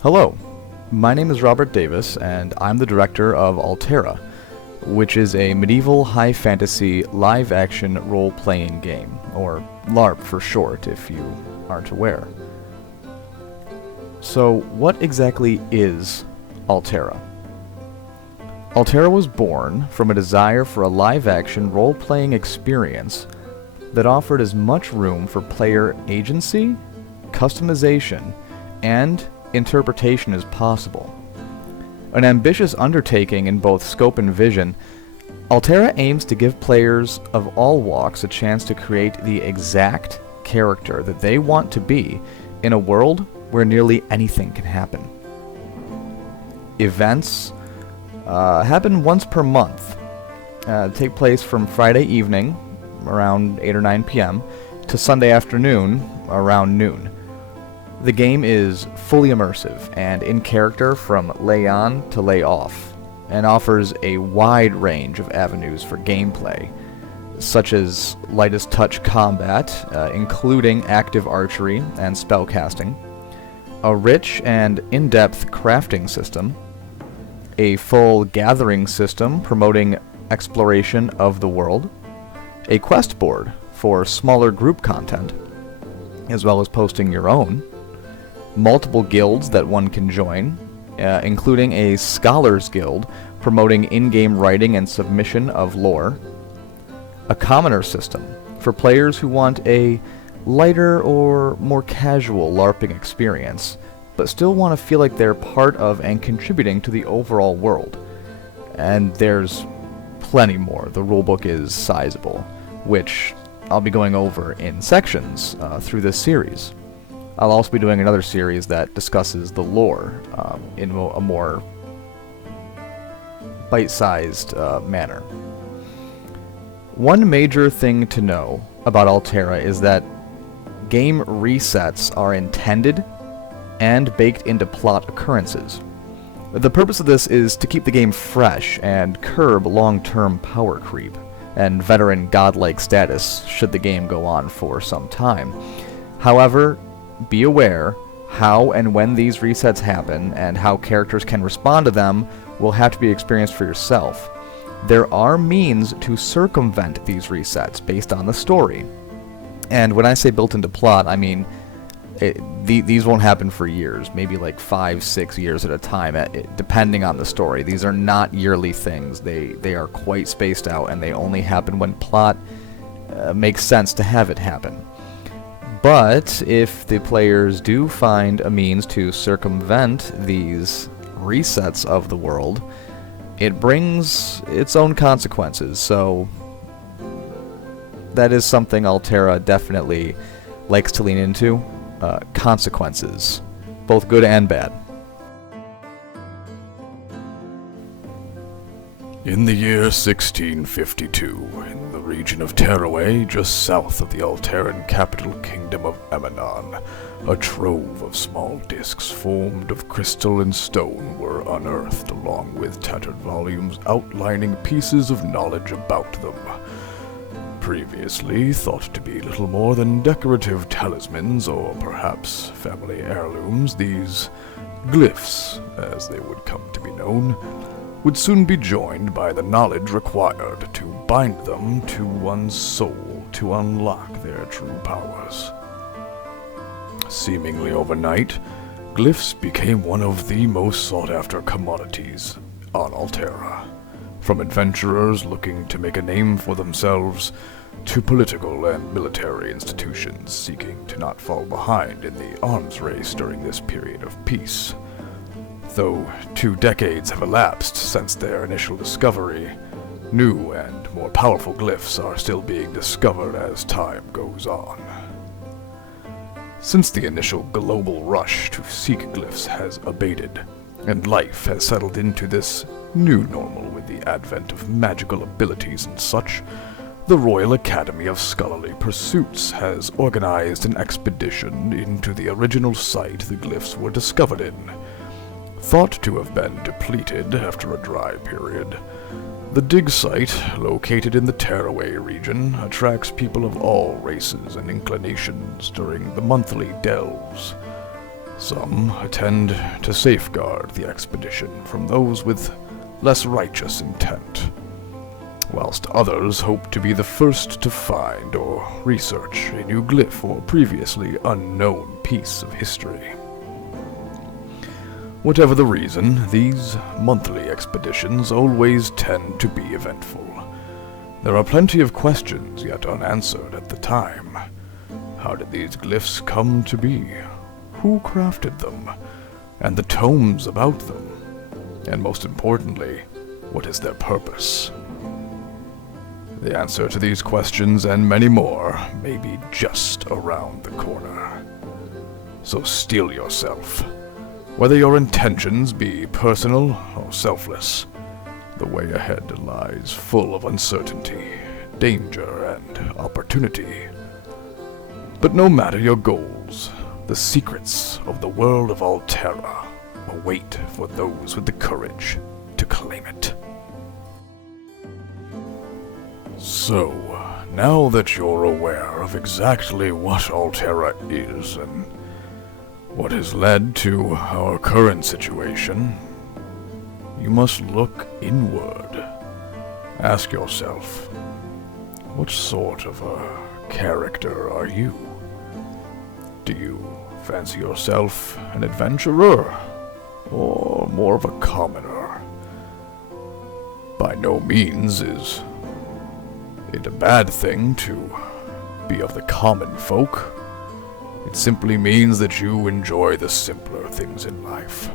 Hello, my name is Robert Davis, and I'm the director of Alterra, which is a medieval high fantasy live-action role-playing game, or LARP for short, if you aren't aware. So, what exactly is Alterra? Alterra was born from a desire for a live-action role-playing experience that offered as much room for player agency, customization, and interpretation as possible. An ambitious undertaking in both scope and vision, Alterra aims to give players of all walks a chance to create the exact character that they want to be in a world where nearly anything can happen. Events happen once per month, take place from Friday evening around 8 or 9 p.m. to Sunday afternoon around noon. The game is fully immersive and in character from lay on to lay off, and offers a wide range of avenues for gameplay, such as lightest touch combat, including active archery and spellcasting, a rich and in-depth crafting system, a full gathering system promoting exploration of the world, a quest board for smaller group content, as well as posting your own, multiple guilds that one can join, including a Scholars Guild promoting in-game writing and submission of lore, a commoner system for players who want a lighter or more casual LARPing experience, but still want to feel like they're part of and contributing to the overall world. And there's plenty more. The rulebook is sizable, which I'll be going over in sections through this series. I'll also be doing another series that discusses the lore in a more bite-sized manner. One major thing to know about Alterra is that game resets are intended and baked into plot occurrences. The purpose of this is to keep the game fresh and curb long-term power creep and veteran godlike status should the game go on for some time. However, be aware how and when these resets happen and how characters can respond to them will have to be experienced for yourself. There are means to circumvent these resets based on the story. And when I say built into plot, I mean these won't happen for years, maybe like 5-6 years at a time, depending on the story. These are not yearly things. They are quite spaced out, and they only happen when plot makes sense to have it happen. But if the players do find a means to circumvent these resets of the world, it brings its own consequences, so that is something Alterra definitely likes to lean into. Consequences, both good and bad. In the year 1652, in the region of Tearaway, just south of the Alterran capital kingdom of Emanon, a trove of small discs formed of crystal and stone were unearthed, along with tattered volumes outlining pieces of knowledge about them. Previously thought to be little more than decorative talismans or perhaps family heirlooms, these glyphs, as they would come to be known, would soon be joined by the knowledge required to bind them to one's soul to unlock their true powers. Seemingly overnight, glyphs became one of the most sought-after commodities on Alterra, from adventurers looking to make a name for themselves to political and military institutions seeking to not fall behind in the arms race during this period of peace. Though 2 decades have elapsed since their initial discovery, new and more powerful glyphs are still being discovered as time goes on. Since the initial global rush to seek glyphs has abated, and life has settled into this new normal with the advent of magical abilities and such, the Royal Academy of Scholarly Pursuits has organized an expedition into the original site the glyphs were discovered in. Thought to have been depleted after a dry period, the dig site, located in the Tearaway region, attracts people of all races and inclinations during the monthly delves. Some attend to safeguard the expedition from those with less righteous intent, whilst others hope to be the first to find or research a new glyph or previously unknown piece of history. Whatever the reason, these monthly expeditions always tend to be eventful. There are plenty of questions yet unanswered at the time. How did these glyphs come to be? Who crafted them? And the tomes about them? And most importantly, what is their purpose? The answer to these questions and many more may be just around the corner. So steel yourself. Whether your intentions be personal or selfless, the way ahead lies full of uncertainty, danger, and opportunity. But no matter your goals, the secrets of the world of Alterra await for those with the courage to claim it. So, now that you're aware of exactly what Alterra is and what has led to our current situation, you must look inward. Ask yourself, what sort of a character are you? Do you fancy yourself an adventurer, or more of a commoner? By no means is it a bad thing to be of the common folk. It simply means that you enjoy the simpler things in life.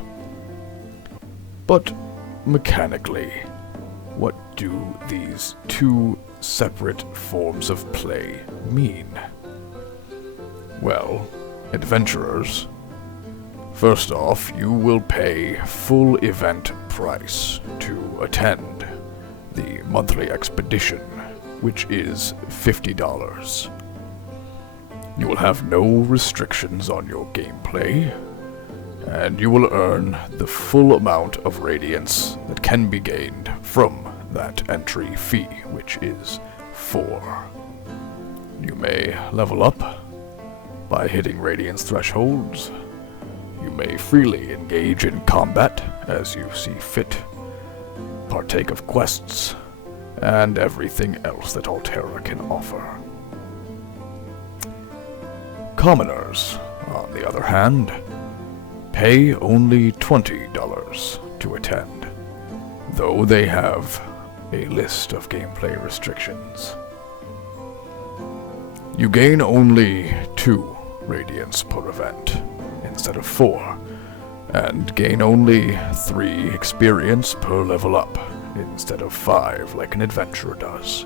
But mechanically, what do these two separate forms of play mean? Well, adventurers, first off, you will pay full event price to attend the monthly expedition, which is $50. You will have no restrictions on your gameplay, and you will earn the full amount of radiance that can be gained from that entry fee, which is 4. You may level up by hitting radiance thresholds. You may freely engage in combat as you see fit, partake of quests, and everything else that Alterra can offer. Commoners, on the other hand, pay only $20 to attend, though they have a list of gameplay restrictions. You gain only 2 radiance per event, instead of 4, and gain only 3 experience per level up, instead of 5 like an adventurer does.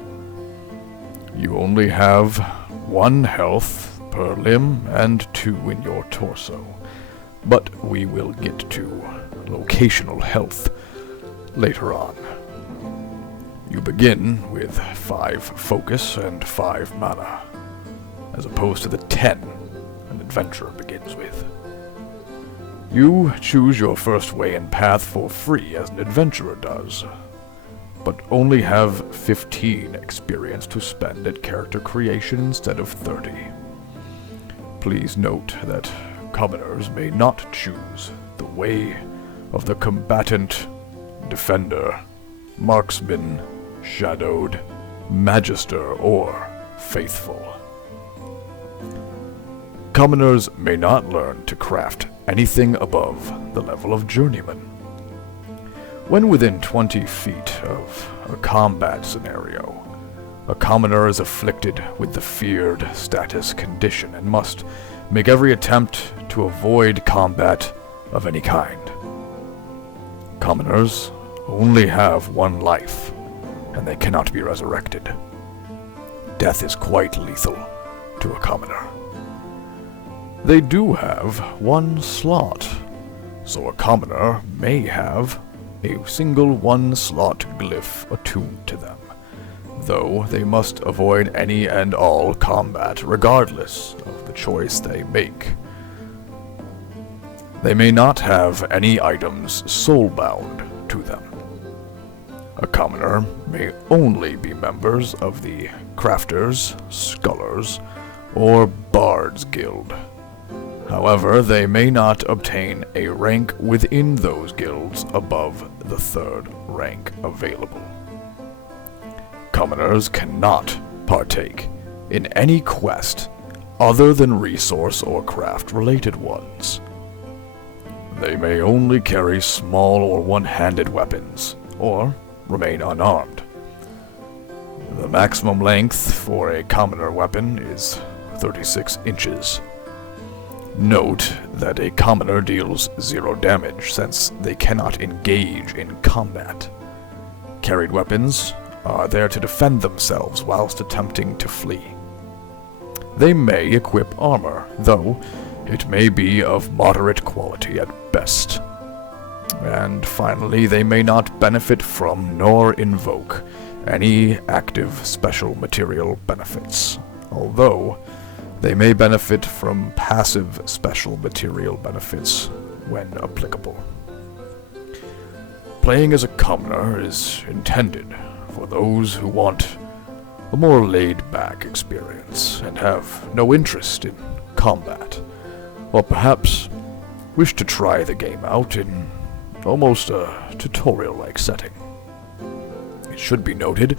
You only have 1 health per limb and 2 in your torso, but we will get to locational health later on. You begin with 5 focus and 5 mana, as opposed to the 10 an adventurer begins with. You choose your first way and path for free as an adventurer does, but only have 15 experience to spend at character creation instead of 30. Please note that commoners may not choose the way of the combatant, defender, marksman, shadowed, magister, or faithful. Commoners may not learn to craft anything above the level of journeyman. When within 20 feet of a combat scenario, a commoner is afflicted with the feared status condition and must make every attempt to avoid combat of any kind. Commoners only have 1 life, and they cannot be resurrected. Death is quite lethal to a commoner. They do have 1 slot, so a commoner may have a single 1-slot glyph attuned to them, though they must avoid any and all combat regardless of the choice they make. They may not have any items soulbound to them. A commoner may only be members of the Crafters, Scullers, or Bards Guild. However, they may not obtain a rank within those guilds above the 3rd rank available. Commoners cannot partake in any quest other than resource or craft-related ones. They may only carry small or one-handed weapons, or remain unarmed. The maximum length for a commoner weapon is 36 inches. Note that a commoner deals 0 damage since they cannot engage in combat. Carried weapons are there to defend themselves whilst attempting to flee. They may equip armor, though it may be of moderate quality at best. And finally, they may not benefit from nor invoke any active special material benefits, although they may benefit from passive special material benefits when applicable. Playing as a commoner is intended for those who want a more laid-back experience and have no interest in combat, or perhaps wish to try the game out in almost a tutorial-like setting. It should be noted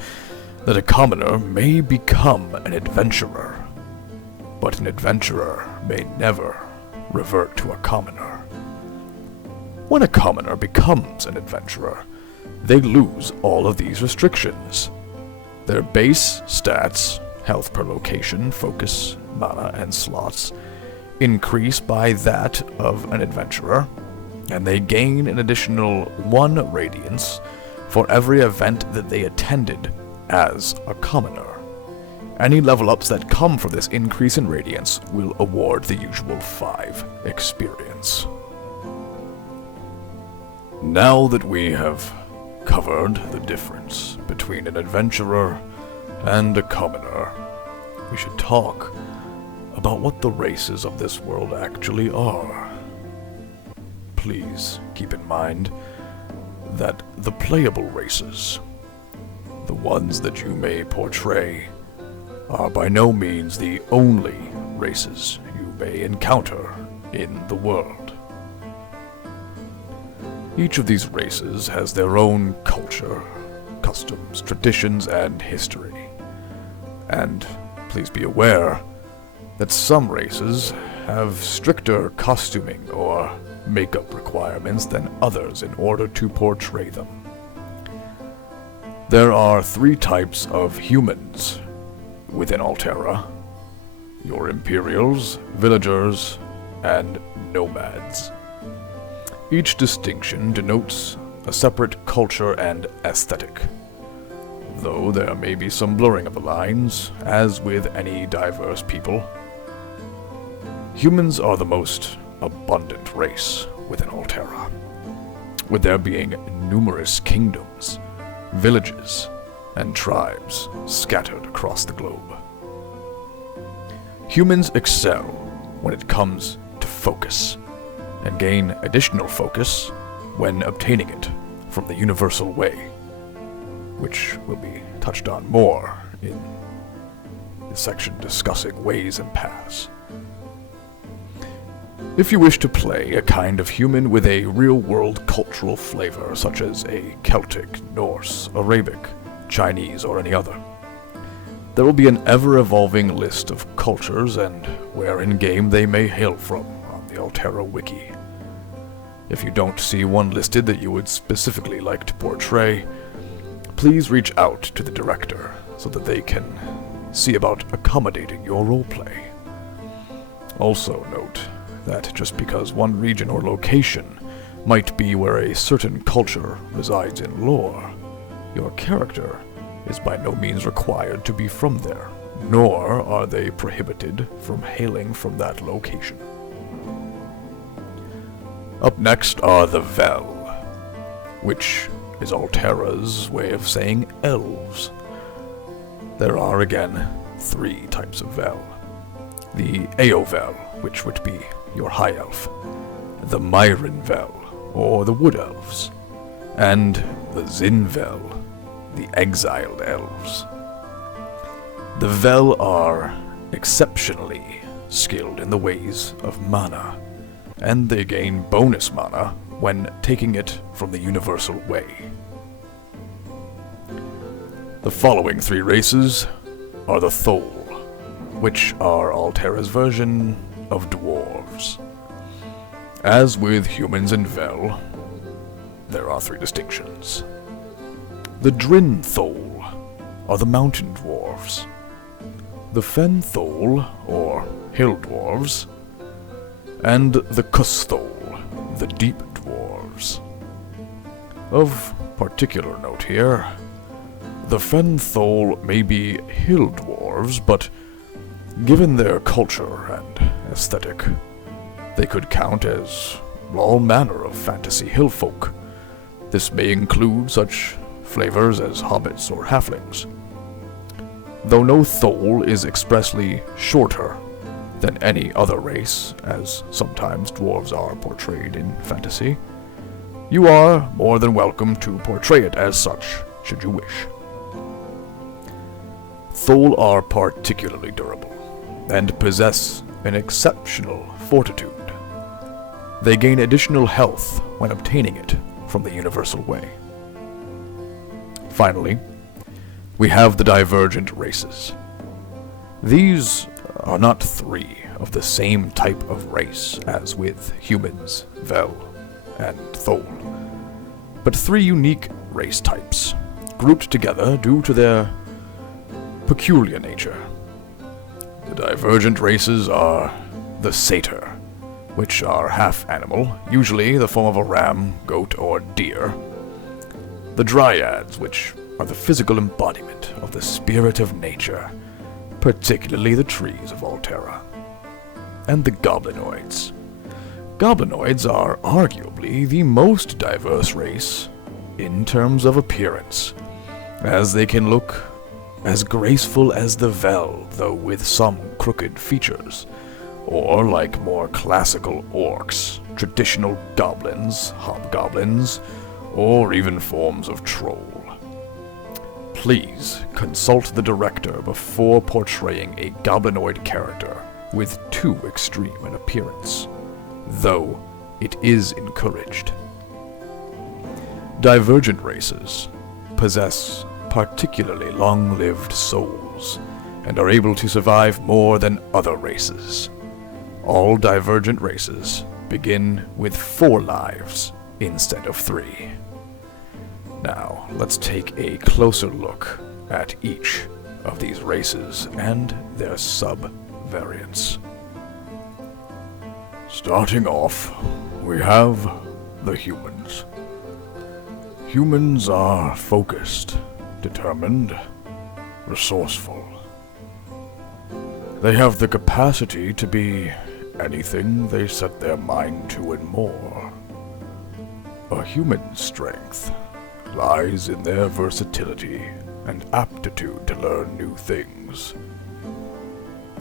that a commoner may become an adventurer, but an adventurer may never revert to a commoner. When a commoner becomes an adventurer, they lose all of these restrictions. Their base stats, health per location, focus, mana, and slots, increase by that of an adventurer, and they gain an additional 1 radiance for every event that they attended as a commoner. Any level ups that come from this increase in radiance will award the usual 5 experience. Now that we have covered the difference between an adventurer and a commoner, we should talk about what the races of this world actually are. Please keep in mind that the playable races, the ones that you may portray, are by no means the only races you may encounter in the world. Each of these races has their own culture, customs, traditions, and history. And please be aware that some races have stricter costuming or makeup requirements than others in order to portray them. There are 3 types of humans within Alterra: your Imperials, Villagers, and Nomads. Each distinction denotes a separate culture and aesthetic, though there may be some blurring of the lines, as with any diverse people. Humans are the most abundant race within Alterra, with there being numerous kingdoms, villages, and tribes scattered across the globe. Humans excel when it comes to focus, and gain additional focus when obtaining it from the universal way, which will be touched on more in the section discussing ways and paths. If you wish to play a kind of human with a real-world cultural flavor, such as a Celtic, Norse, Arabic, Chinese, or any other, there will be an ever-evolving list of cultures and where in-game they may hail from on the Alterra Wiki. If you don't see one listed that you would specifically like to portray, please reach out to the director so that they can see about accommodating your roleplay. Also note that just because one region or location might be where a certain culture resides in lore, your character is by no means required to be from there, nor are they prohibited from hailing from that location. Up next are the Vel, which is Alterra's way of saying elves. There are again 3 types of Vel. The Aovel, which would be your High Elf, the Myron Vel, or the Wood Elves, and the Zinvel, the Exiled Elves. The Vel are exceptionally skilled in the ways of mana, and they gain bonus mana when taking it from the universal way. The following 3 races are the Thol, which are Alterra's version of dwarves. As with humans and Vel, there are 3 distinctions. The Drin Thol are the mountain dwarves. The Fen Thol, or hill dwarves, and the Kus Thol, the deep dwarves. Of particular note here, the Fen Thol may be hill dwarves, but given their culture and aesthetic, they could count as all manner of fantasy hill folk. This may include such flavors as hobbits or halflings. Though no Thol is expressly shorter than any other race, as sometimes dwarves are portrayed in fantasy, you are more than welcome to portray it as such, should you wish. Thol are particularly durable, and possess an exceptional fortitude. They gain additional health when obtaining it from the universal way. Finally, we have the Divergent Races. These are not 3 of the same type of race as with humans, Vel, and Thol, but 3 unique race types, grouped together due to their peculiar nature. The Divergent Races are the Satyr, which are half animal, usually the form of a ram, goat, or deer. The Dryads, which are the physical embodiment of the spirit of nature, particularly the trees of Alterra. And the Goblinoids. Goblinoids are arguably the most diverse race in terms of appearance, as they can look as graceful as the Vel, though with some crooked features, or like more classical orcs, traditional goblins, hobgoblins, or even forms of troll. Please consult the director before portraying a goblinoid character with too extreme an appearance, though it is encouraged. Divergent races possess particularly long-lived souls, and are able to survive more than other races. All Divergent races begin with 4 lives instead of 3. Now, let's take a closer look at each of these races and their sub-variants. Starting off, we have the humans. Humans are focused, determined, resourceful. They have the capacity to be anything they set their mind to and more. A human's strength lies in their versatility and aptitude to learn new things.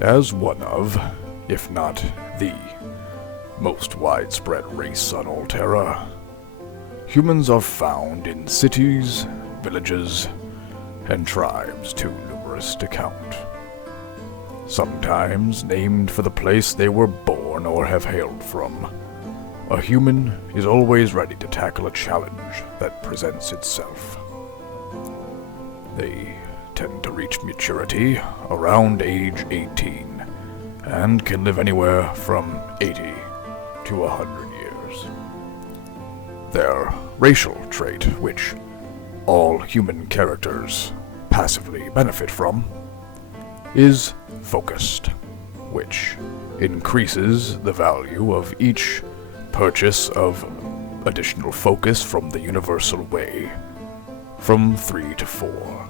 As one of, if not the, most widespread race on Alterra, humans are found in cities, villages, and tribes too numerous to count. Sometimes named for the place they were born or have hailed from, a human is always ready to tackle a challenge that presents itself. They tend to reach maturity around age 18, and can live anywhere from 80 to 100 years. Their racial trait, which all human characters passively benefit from, is focused, which increases the value of each purchase of additional focus from the universal way, from 3 to 4.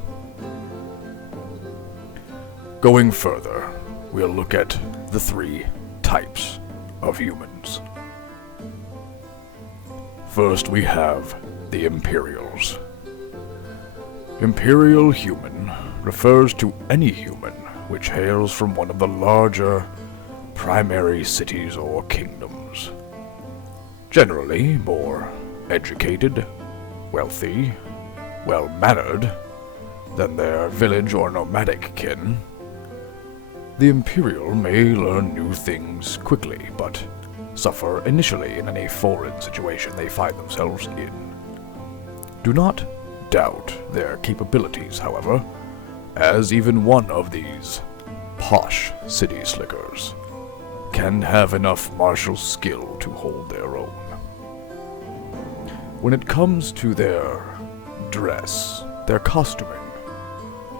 Going further, we'll look at the 3 types of humans. First, we have the Imperials. Imperial human refers to any human which hails from one of the larger primary cities or kingdoms. Generally more educated, wealthy, well-mannered than their village or nomadic kin, The Imperial may learn new things quickly, but suffer initially in any foreign situation they find themselves in. Do not doubt their capabilities, however, as even one of these posh city slickers can have enough martial skill to hold their own. When it comes to their dress, their costuming,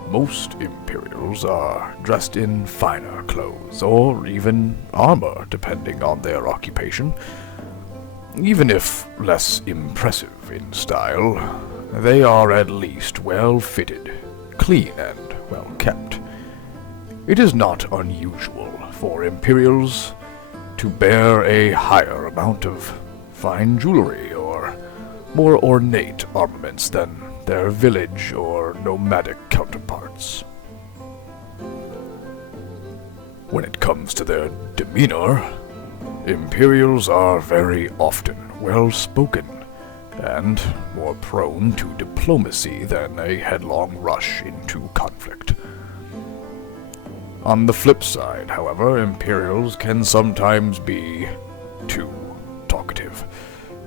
most Imperials are dressed in finer clothes, or even armor, depending on their occupation. Even if less impressive in style, they are at least well-fitted, clean, and well-kept. It is not unusual for Imperials to bear a higher amount of fine jewelry or more ornate armaments than their village or nomadic counterparts. When it comes to their demeanor, Imperials are very often well-spoken and more prone to diplomacy than a headlong rush into conflict. On the flip side, however, Imperials can sometimes be too talkative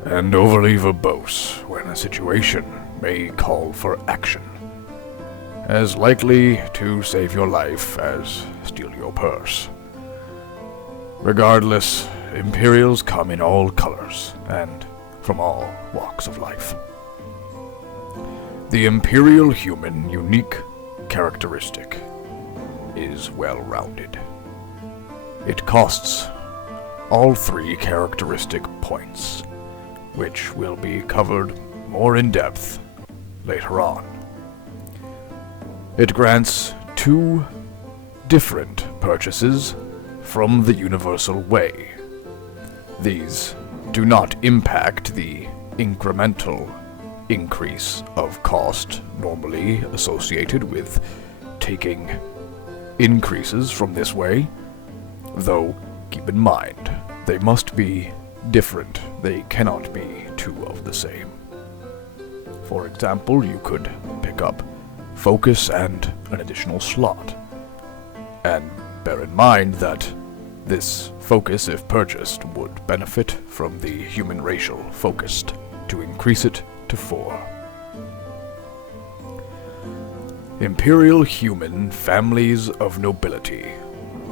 and overly verbose when a situation may call for action, as likely to save your life as steal your purse. Regardless, Imperials come in all colors and from all walks of life. The Imperial human unique characteristic is well-rounded. It costs all 3 characteristic points, which will be covered more in depth later on. It grants 2 different purchases from the Universal Way. These do not impact the incremental increase of cost normally associated with taking increases from this way, though keep in mind, they must be different. They cannot be 2 of the same. For example, you could pick up focus and an additional slot. And bear in mind that this focus, if purchased, would benefit from the human racial focused to increase it to 4. Imperial human families of nobility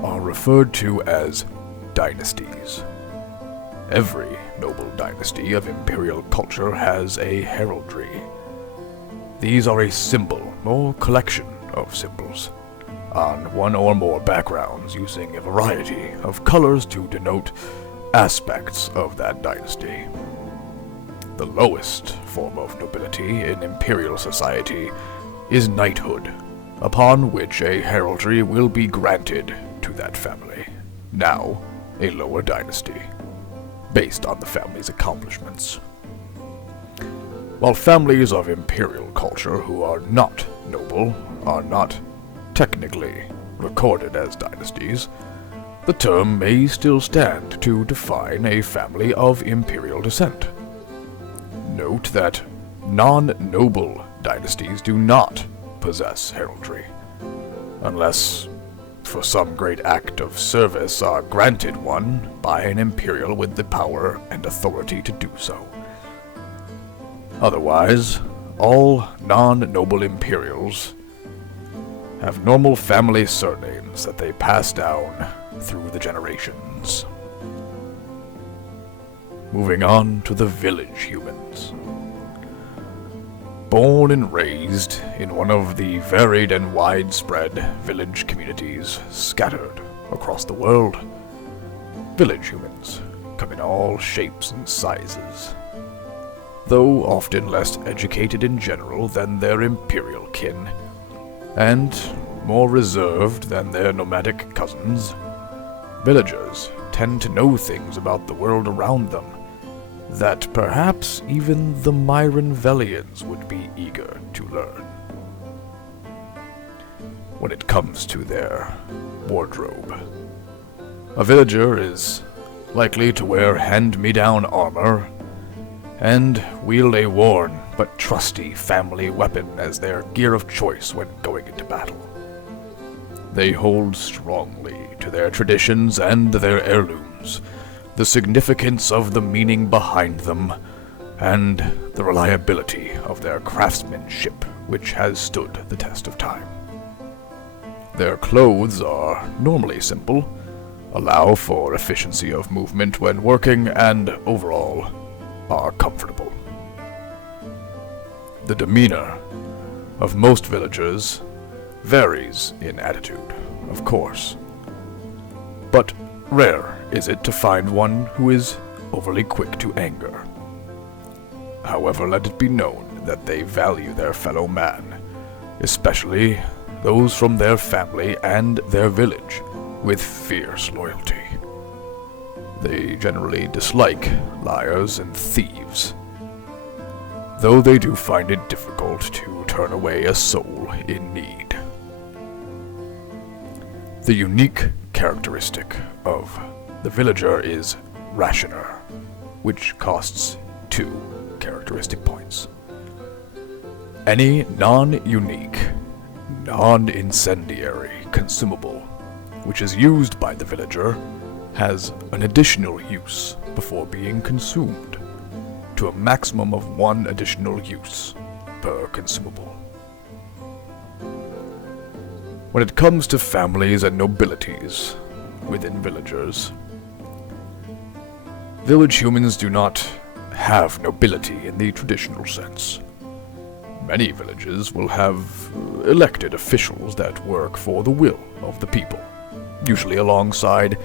are referred to as dynasties. Every noble dynasty of Imperial culture has a heraldry. These are a symbol, or collection of symbols, on one or more backgrounds using a variety of colors to denote aspects of that dynasty. The lowest form of nobility in Imperial society is knighthood, upon which a heraldry will be granted to that family, now a lower dynasty, based on the family's accomplishments. While families of Imperial culture who are not noble are not technically recorded as dynasties, the term may still stand to define a family of Imperial descent. Note that non-noble dynasties do not possess heraldry, unless for some great act of service are granted one by an Imperial with the power and authority to do so. Otherwise, all non-noble Imperials have normal family surnames that they pass down through the generations. Moving on to the village humans. Born and raised in one of the varied and widespread village communities scattered across the world, village humans come in all shapes and sizes. Though often less educated in general than their Imperial kin, and more reserved than their nomadic cousins, villagers tend to know things about the world around them that perhaps even the Myron Velians would be eager to learn. When it comes to their wardrobe, a villager is likely to wear hand-me-down armor and wield a worn but trusty family weapon as their gear of choice when going into battle. They hold strongly to their traditions and their heirlooms, the significance of the meaning behind them, and the reliability of their craftsmanship, which has stood the test of time. Their clothes are normally simple, allow for efficiency of movement when working, and overall are comfortable. The demeanor of most villagers varies in attitude, of course, but rare is it to find one who is overly quick to anger. However, let it be known that they value their fellow man, especially those from their family and their village, with fierce loyalty. They generally dislike liars and thieves, though they do find it difficult to turn away a soul in need. The unique characteristic of the villager is rationer, which costs 2 characteristic points. Any non-unique, non-incendiary consumable which is used by the villager has an additional use before being consumed, to a maximum of 1 additional use per consumable. When it comes to families and nobilities within villagers, village humans do not have nobility in the traditional sense. Many villages will have elected officials that work for the will of the people, usually alongside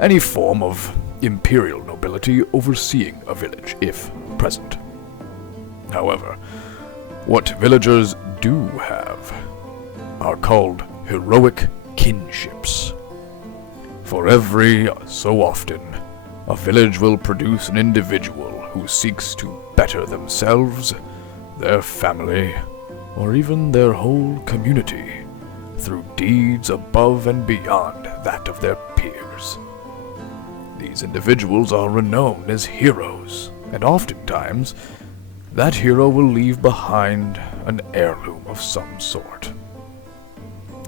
any form of imperial nobility overseeing a village, if present. However, what villagers do have are called heroic kinships. For every so often, a village will produce an individual who seeks to better themselves, their family, or even their whole community through deeds above and beyond that of their peers. These individuals are renowned as heroes, and oftentimes that hero will leave behind an heirloom of some sort.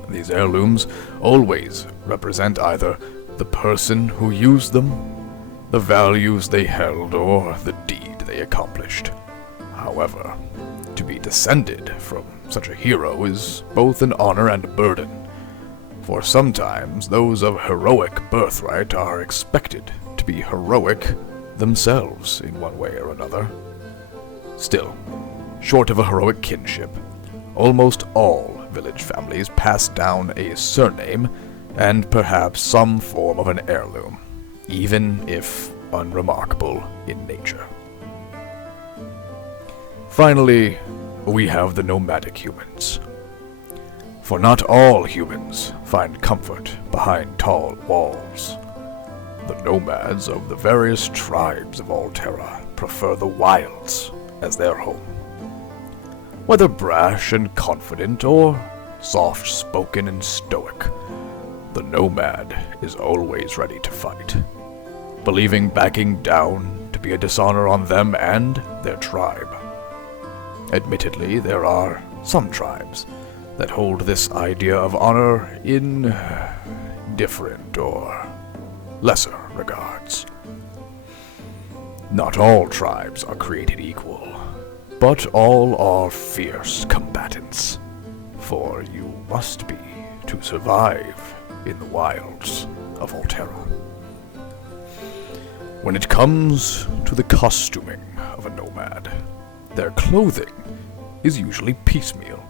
These heirlooms always represent either the person who used them, the values they held, or the deed they accomplished. However, to be descended from such a hero is both an honor and a burden, for sometimes those of heroic birthright are expected to be heroic themselves in one way or another. Still, short of a heroic kinship, almost all village families pass down a surname and perhaps some form of an heirloom, even if unremarkable in nature. Finally, we have the nomadic humans. For not all humans find comfort behind tall walls. The nomads of the various tribes of Alterra prefer the wilds as their home. Whether brash and confident or soft-spoken and stoic, the nomad is always ready to fight, believing backing down to be a dishonor on them and their tribe. Admittedly, there are some tribes that hold this idea of honor in different or lesser regards. Not all tribes are created equal, but all are fierce combatants, for you must be to survive in the wilds of Alterra. When it comes to the costuming of a nomad, their clothing is usually piecemeal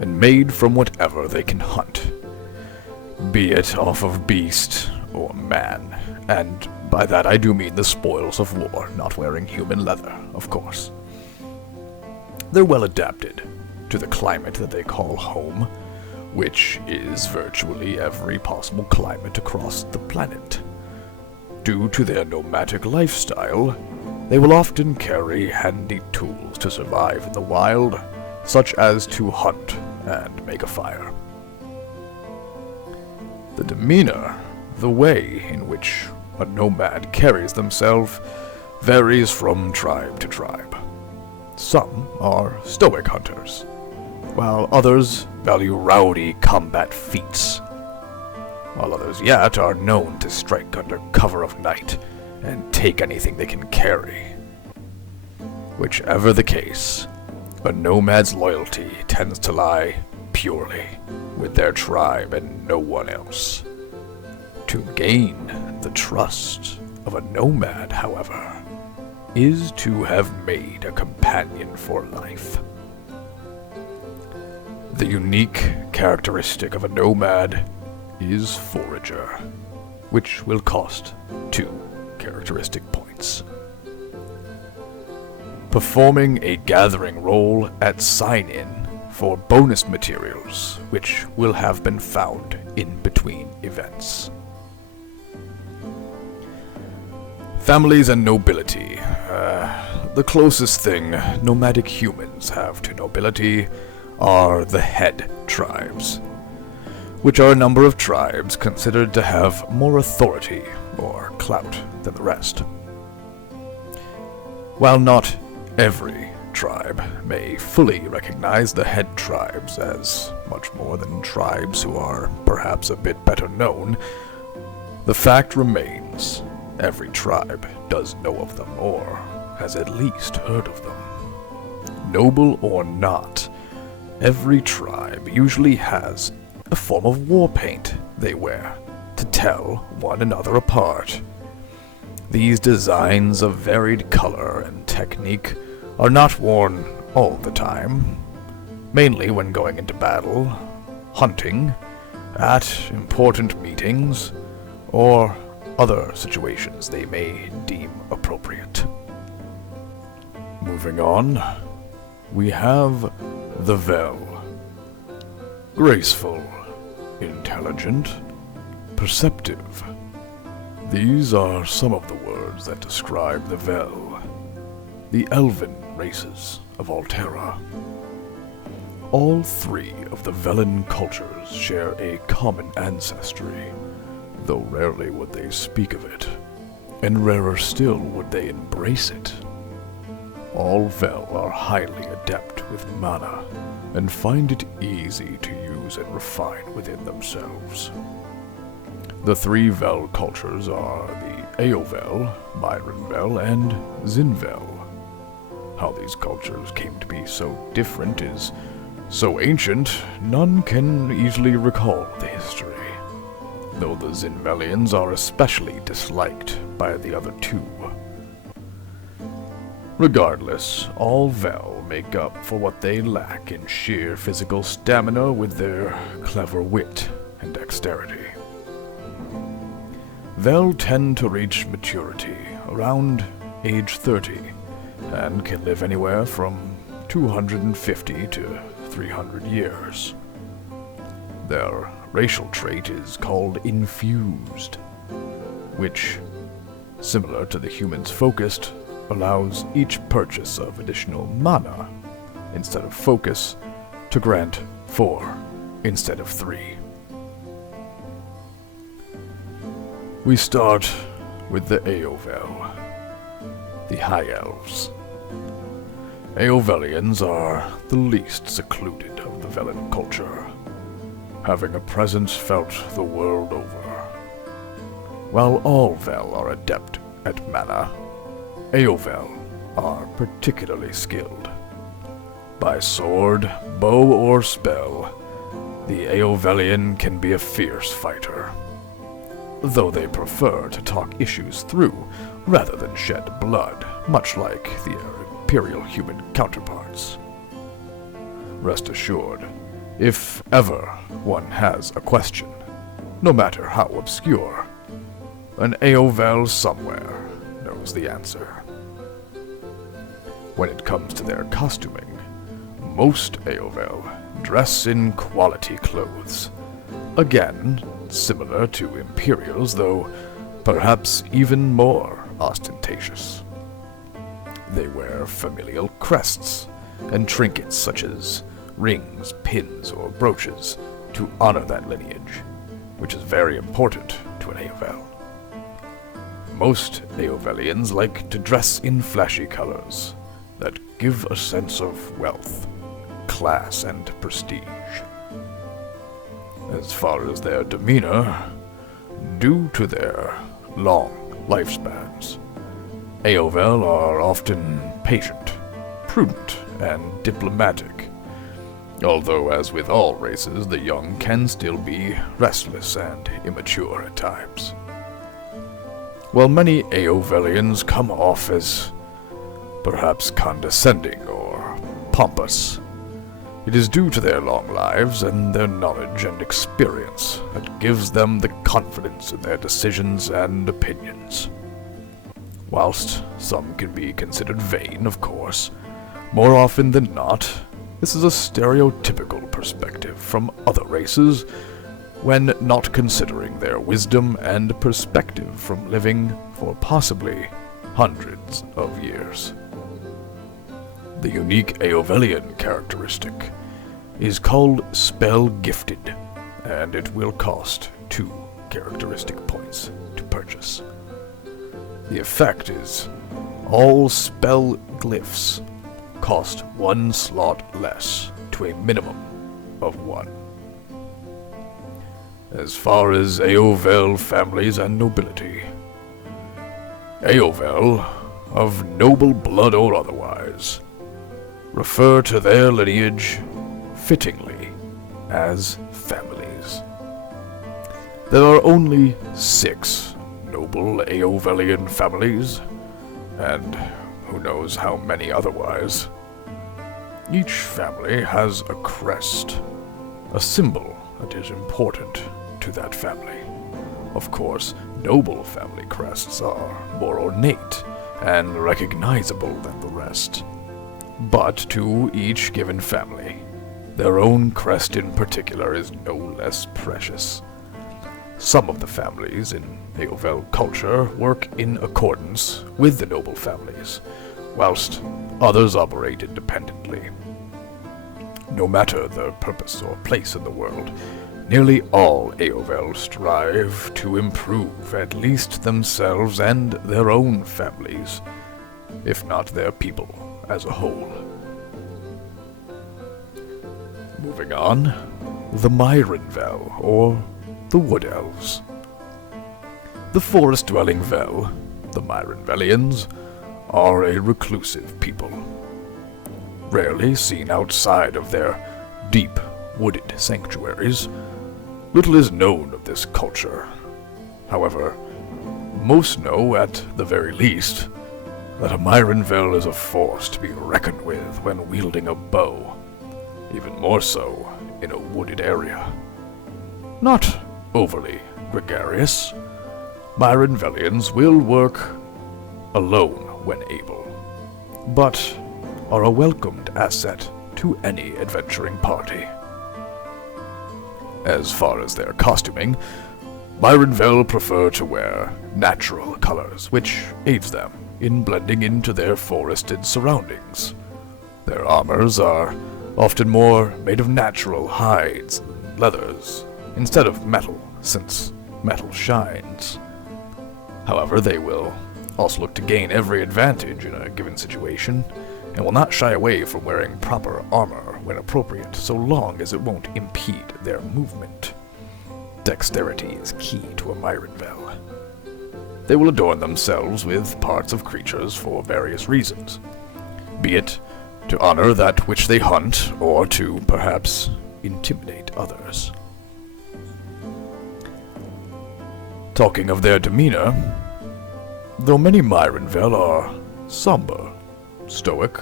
and made from whatever they can hunt, be it off of beast or man, and by that I do mean the spoils of war, not wearing human leather, of course. They're well adapted to the climate that they call home, which is virtually every possible climate across the planet. Due to their nomadic lifestyle, they will often carry handy tools to survive in the wild, such as to hunt and make a fire. The demeanor, the way in which a nomad carries themselves, varies from tribe to tribe. Some are stoic hunters, while others value rowdy combat feats while others yet are known to strike under cover of night and take anything they can carry. Whichever the case, a nomad's loyalty tends to lie purely with their tribe and no one else. To gain the trust of a nomad, however, is to have made a companion for life. The unique characteristic of a nomad is forager, which will cost 2 characteristic points. Performing a gathering role at sign-in for bonus materials, which will have been found in between events. Families and nobility. The closest thing nomadic humans have to nobility are the head tribes, which are a number of tribes considered to have more authority or clout than the rest. While not every tribe may fully recognize the head tribes as much more than tribes who are perhaps a bit better known, the fact remains every tribe does know of them or has at least heard of them. Noble or not, every tribe usually has a form of war paint they wear to tell one another apart. These designs of varied color and technique are not worn all the time, mainly when going into battle, hunting, at important meetings, or other situations they may deem appropriate. Moving on, we have the Vel. Graceful, intelligent, perceptive. These are some of the words that describe the Vel, the elven races of Alterra. All 3 of the Velen cultures share a common ancestry, though rarely would they speak of it, and rarer still would they embrace it. All Vel are highly adept with mana, and find it easy to use and refine within themselves. The 3 Vel cultures are the Eovel, Myron Vel, and Zinvel. How these cultures came to be so different is so ancient, none can easily recall the history, though the Zinvelians are especially disliked by the other 2. Regardless, all Vel make up for what they lack in sheer physical stamina with their clever wit and dexterity. Vel tend to reach maturity around age 30, and can live anywhere from 250 to 300 years. Their racial trait is called infused, which, similar to the human's focused, allows each purchase of additional mana, instead of focus, to grant 4 instead of 3. We start with the Eovel, the High Elves. Eovelians are the least secluded of the Velen culture, having a presence felt the world over. While all Vel are adept at mana, Eovel are particularly skilled. By sword, bow, or spell, the Eovelian can be a fierce fighter, though they prefer to talk issues through rather than shed blood, much like the imperial human counterparts. Rest assured, if ever one has a question, no matter how obscure, an Eovel somewhere knows the answer. When it comes to their costuming, most Eovel dress in quality clothes. Again, similar to Imperials, though perhaps even more ostentatious. They wear familial crests and trinkets such as rings, pins, or brooches to honor that lineage, which is very important to an Eovel. Most Eovelians like to dress in flashy colors that give a sense of wealth, class, and prestige. As far as their demeanor, Due to their long lifespans, Eovel are often patient, prudent, and diplomatic. Although, as with all races, the young can still be restless and immature at times. While many Eovelians come off as perhaps condescending or pompous, it is due to their long lives and their knowledge and experience that gives them the confidence in their decisions and opinions. Whilst some can be considered vain, of course, more often than not, this is a stereotypical perspective from other races when not considering their wisdom and perspective from living for possibly hundreds of years. The unique Eovelian characteristic is called Spell Gifted, and it will cost 2 characteristic points to purchase. The effect is all spell glyphs cost 1 slot less to a minimum of 1. As far as Eovel families and nobility, Eovel, of noble blood or otherwise, refer to their lineage fittingly as families. There are only 6 noble Eovelian families, and who knows how many otherwise. Each family has a crest, a symbol that is important to that family. Of course, noble family crests are more ornate and recognizable than the rest. But to each given family, their own crest in particular is no less precious. Some of the families in Eovel culture work in accordance with the noble families, whilst others operate independently. No matter their purpose or place in the world, nearly all Eovel strive to improve at least themselves and their own families, if not their people as a whole. Moving on, the Myronvel, or the Wood Elves. The forest-dwelling Vel, the Myronvelians, are a reclusive people. Rarely seen outside of their deep, wooded sanctuaries, little is known of this culture. However, most know, at the very least, that a Myronvel is a force to be reckoned with when wielding a bow, even more so in a wooded area. Not overly gregarious, Myronvelians will work alone when able, but are a welcomed asset to any adventuring party. As far as their costuming, Myronvel prefer to wear natural colors, which aids them in blending into their forested surroundings. Their armors are often more made of natural hides and leathers, instead of metal, since metal shines. However, they will also look to gain every advantage in a given situation, and will not shy away from wearing proper armor when appropriate, so long as it won't impede their movement. Dexterity is key to a Myronvel. They will adorn themselves with parts of creatures for various reasons, be it to honor that which they hunt, or to, perhaps, intimidate others. Talking of their demeanor, though many Myronvel are somber, stoic,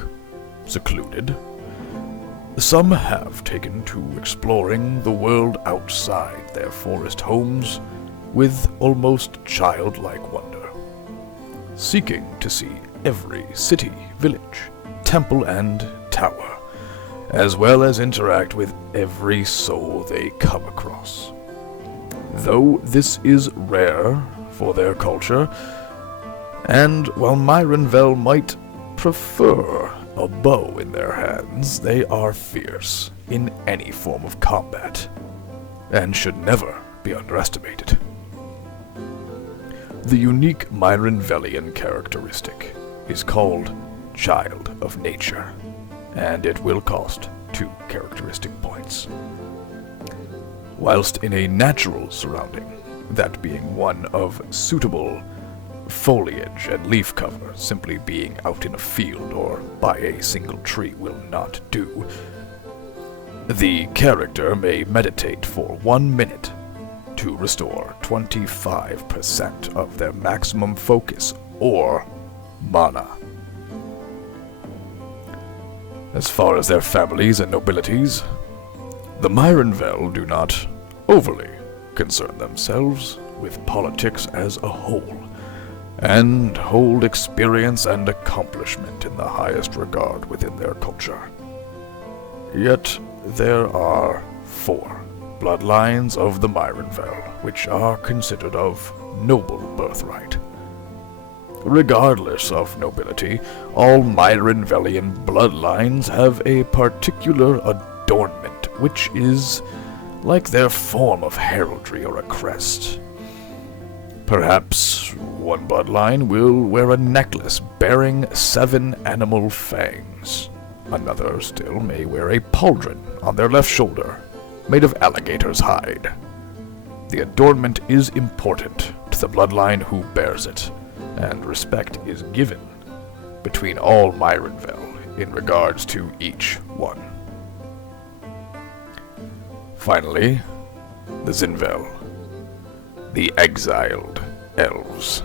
secluded, some have taken to exploring the world outside their forest homes with almost childlike wonder, seeking to see every city, village, temple, and tower, as well as interact with every soul they come across. Though this is rare for their culture, and while Myronvel might prefer a bow in their hands, they are fierce in any form of combat, and should never be underestimated. The unique Myronvelian characteristic is called Child of Nature, and it will cost 2 characteristic points. Whilst in a natural surrounding, that being one of suitable foliage and leaf cover. Simply being out in a field or by a single tree will not do. The character may meditate for 1 minute to restore 25% of their maximum focus or mana. As far as their families and nobilities, the Myronvel do not overly concern themselves with politics as a whole, and hold experience and accomplishment in the highest regard within their culture. Yet there are 4 bloodlines of the Myronvel, which are considered of noble birthright. Regardless of nobility, all Myronvelian bloodlines have a particular adornment, which is like their form of heraldry or a crest. Perhaps one bloodline will wear a necklace bearing 7 animal fangs. Another still may wear a pauldron on their left shoulder, made of alligator's hide. The adornment is important to the bloodline who bears it, and respect is given between all Myronvel in regards to each one. Finally, the Zinvel, the exiled elves,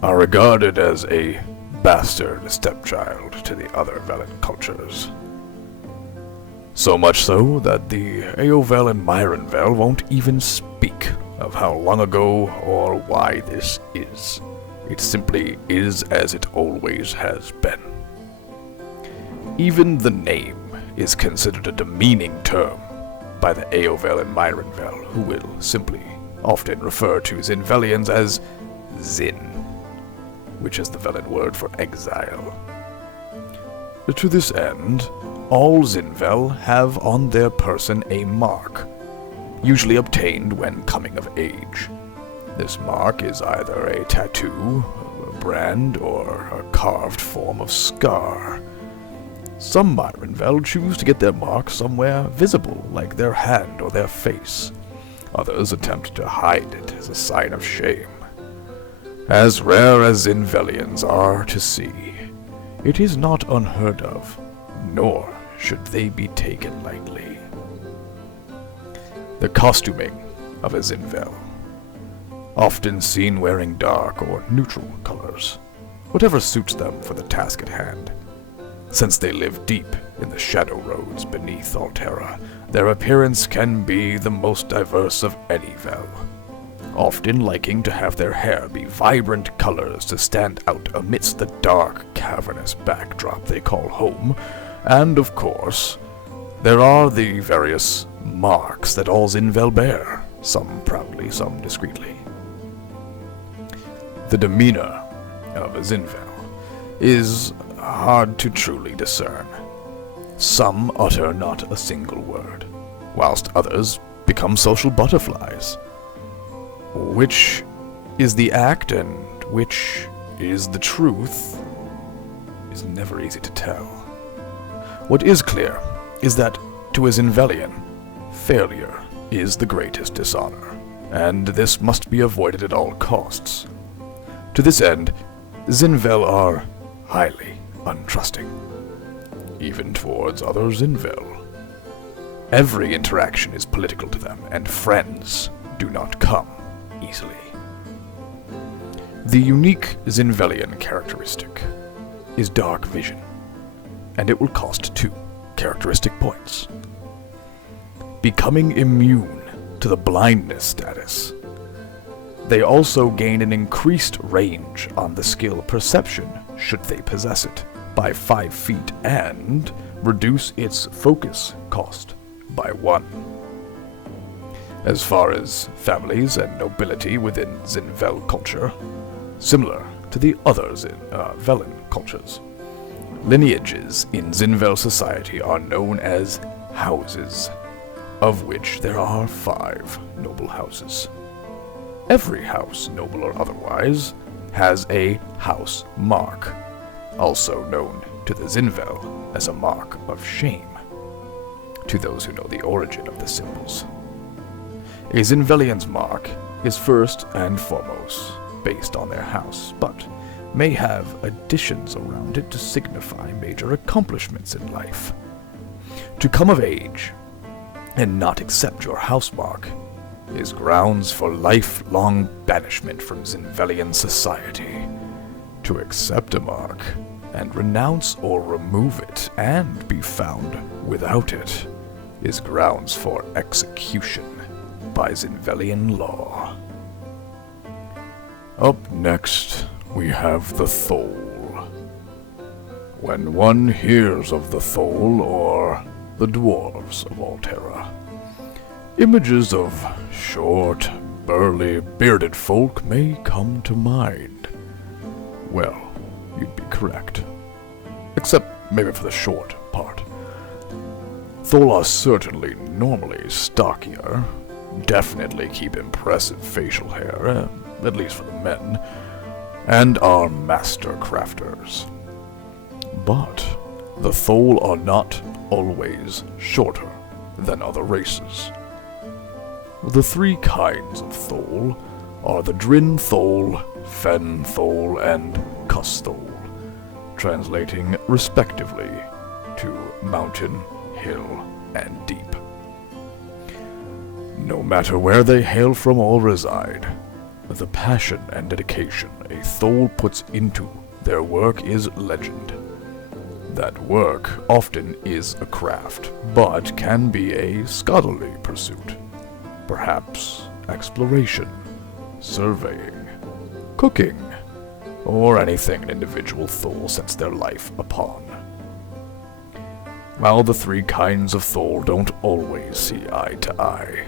are regarded as a bastard stepchild to the other Velen cultures. So much so that the Eovel and Myronvel won't even speak of how long ago or why this is. It simply is as it always has been. Even the name is considered a demeaning term by the Eovel and Myronvel, who will simply often refer to Zinvelians as Zin, which is the Velen word for exile. To this end, all Zinvel have on their person a mark, usually obtained when coming of age. This mark is either a tattoo, a brand, or a carved form of scar. Some Myronvel choose to get their mark somewhere visible, like their hand or their face. Others attempt to hide it as a sign of shame. As rare as Zinvelians are to see, it is not unheard of, nor should they be taken lightly. The costuming of a Zinvel, often seen wearing dark or neutral colors, whatever suits them for the task at hand. Since they live deep in the shadow roads beneath Alterra, their appearance can be the most diverse of any Vel, often liking to have their hair be vibrant colors to stand out amidst the dark, cavernous backdrop they call home. And of course, there are the various marks that all Zinvel bear, some proudly, some discreetly. The demeanor of a Zinvel is hard to truly discern. Some utter not a single word, whilst others become social butterflies. Which is the act and which is the truth is never easy to tell. What is clear is that to a Zinvelian, failure is the greatest dishonor, and this must be avoided at all costs. To this end, Zinvel are highly untrusting, even towards other Zinvel. Every interaction is political to them, and friends do not come easily. The unique Zinvelian characteristic is dark vision, and it will cost 2 characteristic points. Becoming immune to the blindness status, they also gain an increased range on the skill Perception, should they possess it, by 5 feet, and reduce its focus cost by 1. As far as families and nobility within Zinvel culture, similar to the other Velen cultures, lineages in Zinvel society are known as houses, of which there are 5 noble houses. Every house, noble or otherwise, has a house mark, also known to the Zinvel as a mark of shame, to those who know the origin of the symbols. A Zinvelian's mark is first and foremost based on their house, but may have additions around it to signify major accomplishments in life. To come of age and not accept your housemark is grounds for lifelong banishment from Zinvelian society. To accept a mark and renounce or remove it and be found without it is grounds for execution by Zinvelian law. Up next, we have the Thol. When one hears of the Thol, or the dwarves of Alterra, images of short, burly, bearded folk may come to mind. Well, you'd be correct. Except maybe for the short part. Thol are certainly normally stockier, definitely keep impressive facial hair, at least for the men, and are master crafters. But the Thol are not always shorter than other races. The three kinds of Thol are the Drin Thol, Fen Thol, and Cuss Thol, translating respectively to mountain, hill, and deep. No matter where they hail from or reside, the passion and dedication a Thol puts into their work is legend. That work often is a craft, but can be a scholarly pursuit. Perhaps exploration, surveying, cooking, or anything an individual Thol sets their life upon. While the three kinds of Thol don't always see eye to eye,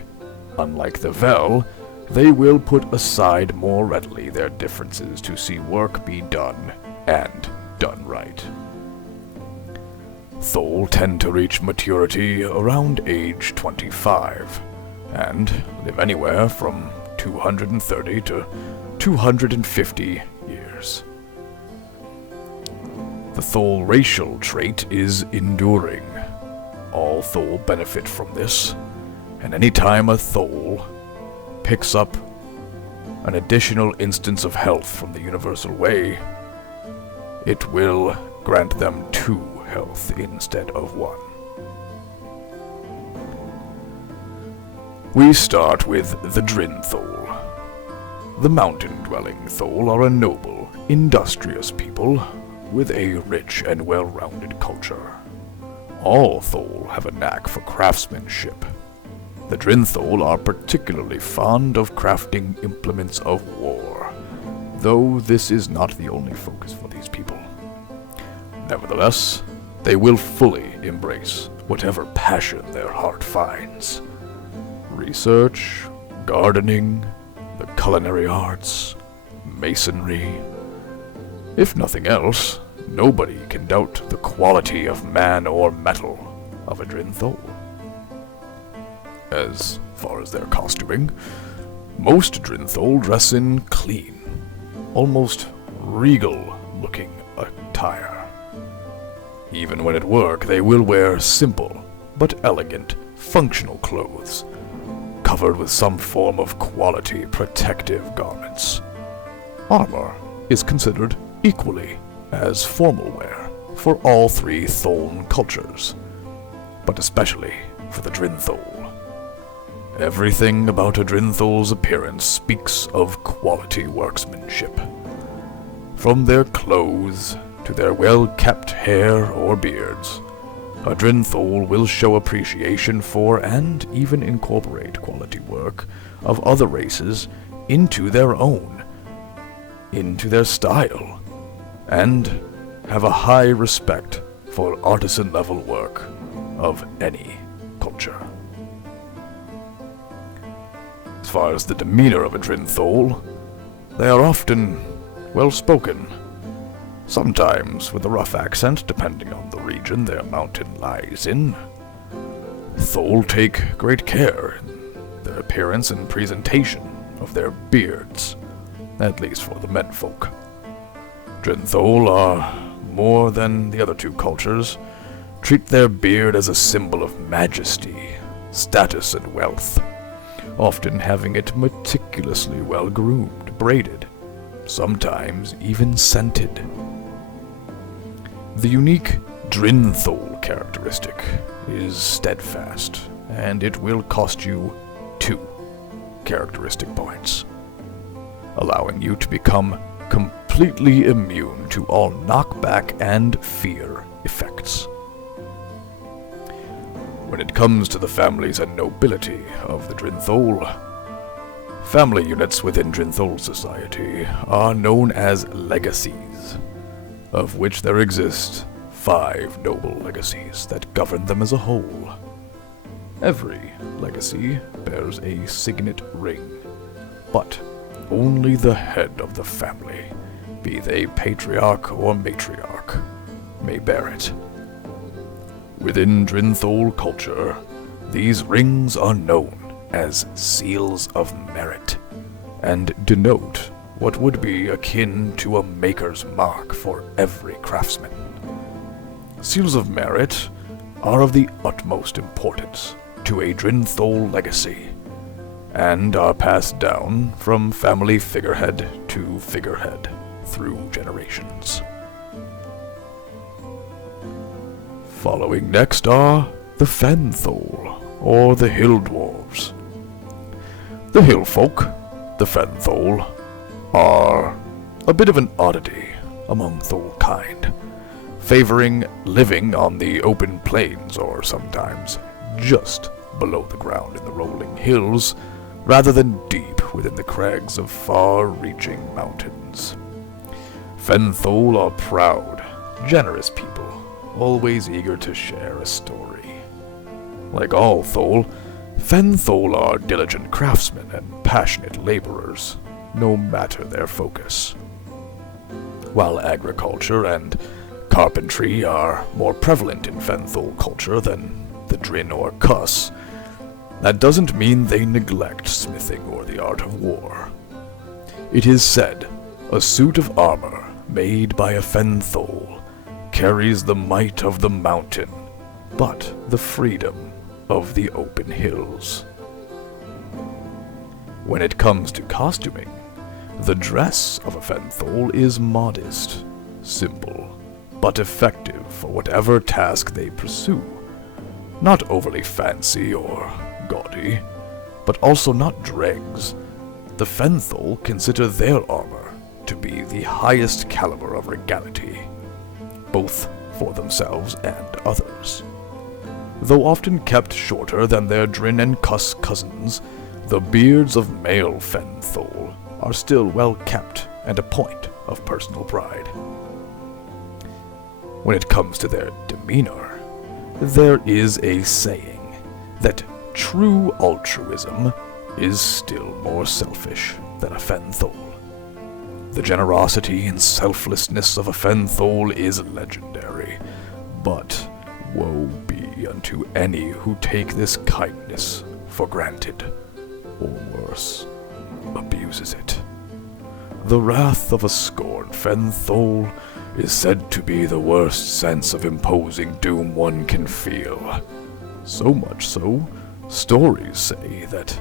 unlike the Vel, they will put aside more readily their differences to see work be done, and done right. Thol tend to reach maturity around age 25, and live anywhere from 230 to 250 years. The Thol racial trait is enduring. All Thol benefit from this, and any time a Thol picks up an additional instance of health from the universal way, it will grant them 2 health instead of 1. We start with the Drin Thol. The mountain-dwelling Thol are a noble, industrious people with a rich and well-rounded culture. All Thol have a knack for craftsmanship. The Drin Thol are particularly fond of crafting implements of war, though this is not the only focus for these people. Nevertheless, they will fully embrace whatever passion their heart finds. Research, gardening, the culinary arts, masonry. If nothing else, nobody can doubt the quality of man or metal of a Drin Thol. As far as their costuming, most Drin Thol dress in clean, almost regal-looking attire. Even when at work, they will wear simple but elegant, functional clothes, covered with some form of quality protective garments. Armor is considered equally as formal wear for all 3 Thol cultures, but especially for the Drin Thol. Everything about a Drin Thol's appearance speaks of quality workmanship. From their clothes to their well-kept hair or beards, a Drin Thol will show appreciation for and even incorporate quality work of other races into their own, into their style, and have a high respect for artisan-level work of any culture. As far as the demeanor of a Drin Thol, they are often well-spoken, sometimes with a rough accent depending on the region their mountain lies in. Thol take great care in their appearance and presentation of their beards, at least for the menfolk. Drin Thol are, more than the other 2 cultures, treat their beard as a symbol of majesty, status, and wealth. often having it meticulously well-groomed, braided, sometimes even scented. The unique Thol characteristic is steadfast, and it will cost you 2 characteristic points, allowing you to become completely immune to all knockback and fear effects. When it comes to the families and nobility of the Thol, family units within Thol society are known as legacies, of which there exist 5 noble legacies that govern them as a whole. Every legacy bears a signet ring, but only the head of the family, be they patriarch or matriarch, may bear it. Within Thol culture, these rings are known as seals of merit, and denote what would be akin to a maker's mark for every craftsman. Seals of merit are of the utmost importance to a Thol legacy, and are passed down from family figurehead to figurehead through generations. Following next are the Thol, or the Hill Dwarves. The Hill Folk, the Thol, are a bit of an oddity among Thol kind, favoring living on the open plains or sometimes just below the ground in the rolling hills, rather than deep within the crags of far-reaching mountains. Thol are proud, generous people, always eager to share a story. Like all Thol are diligent craftsmen and passionate laborers, no matter their focus. While agriculture and carpentry are more prevalent in Thol culture than the Drin or Kuss, that doesn't mean they neglect smithing or the art of war. It is said, a suit of armor made by a Thol carries the might of the mountain, but the freedom of the open hills. When it comes to costuming, the dress of a Thol is modest, simple, but effective for whatever task they pursue. Not overly fancy or gaudy, but also not dregs. The Thol consider their armor to be the highest caliber of regality, both for themselves and others. Though often kept shorter than their Drin and Kuss cousins, the beards of male Thol are still well kept and a point of personal pride. When it comes to their demeanor, there is a saying that true altruism is still more selfish than a Thol. The generosity and selflessness of a Thol is legendary, but woe be unto any who take this kindness for granted, or worse, abuses it. The wrath of a scorned Thol is said to be the worst sense of imposing doom one can feel. So much so, stories say that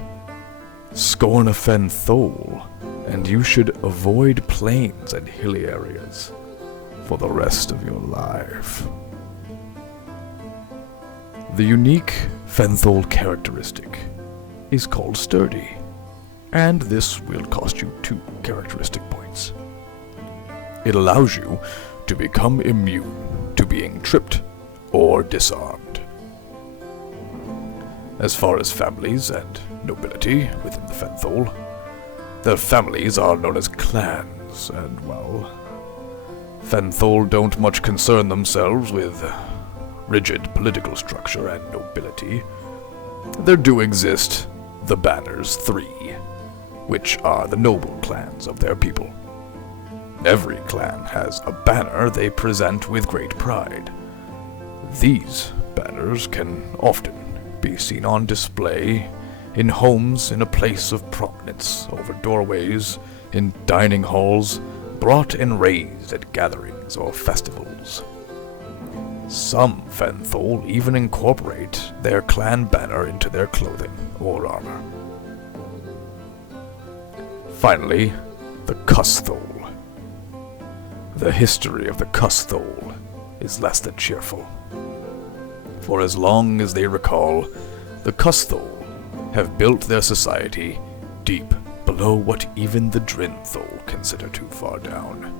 scorn a Thol, and you should avoid plains and hilly areas for the rest of your life. The unique Thol characteristic is called Sturdy, and this will cost you 2 characteristic points. It allows you to become immune to being tripped or disarmed. As far as families and nobility within the Thol, their families are known as clans, and well, Thol don't much concern themselves with rigid political structure and nobility. There do exist the Banners 3, which are the noble clans of their people. Every clan has a banner they present with great pride. These banners can often be seen on display in homes in a place of prominence, over doorways, in dining halls, brought and raised at gatherings or festivals. Some Thol even incorporate their clan banner into their clothing or armor. Finally, the Thol. The history of the Thol is less than cheerful. For as long as they recall, the Thol have built their society deep below what even the Thol consider too far down.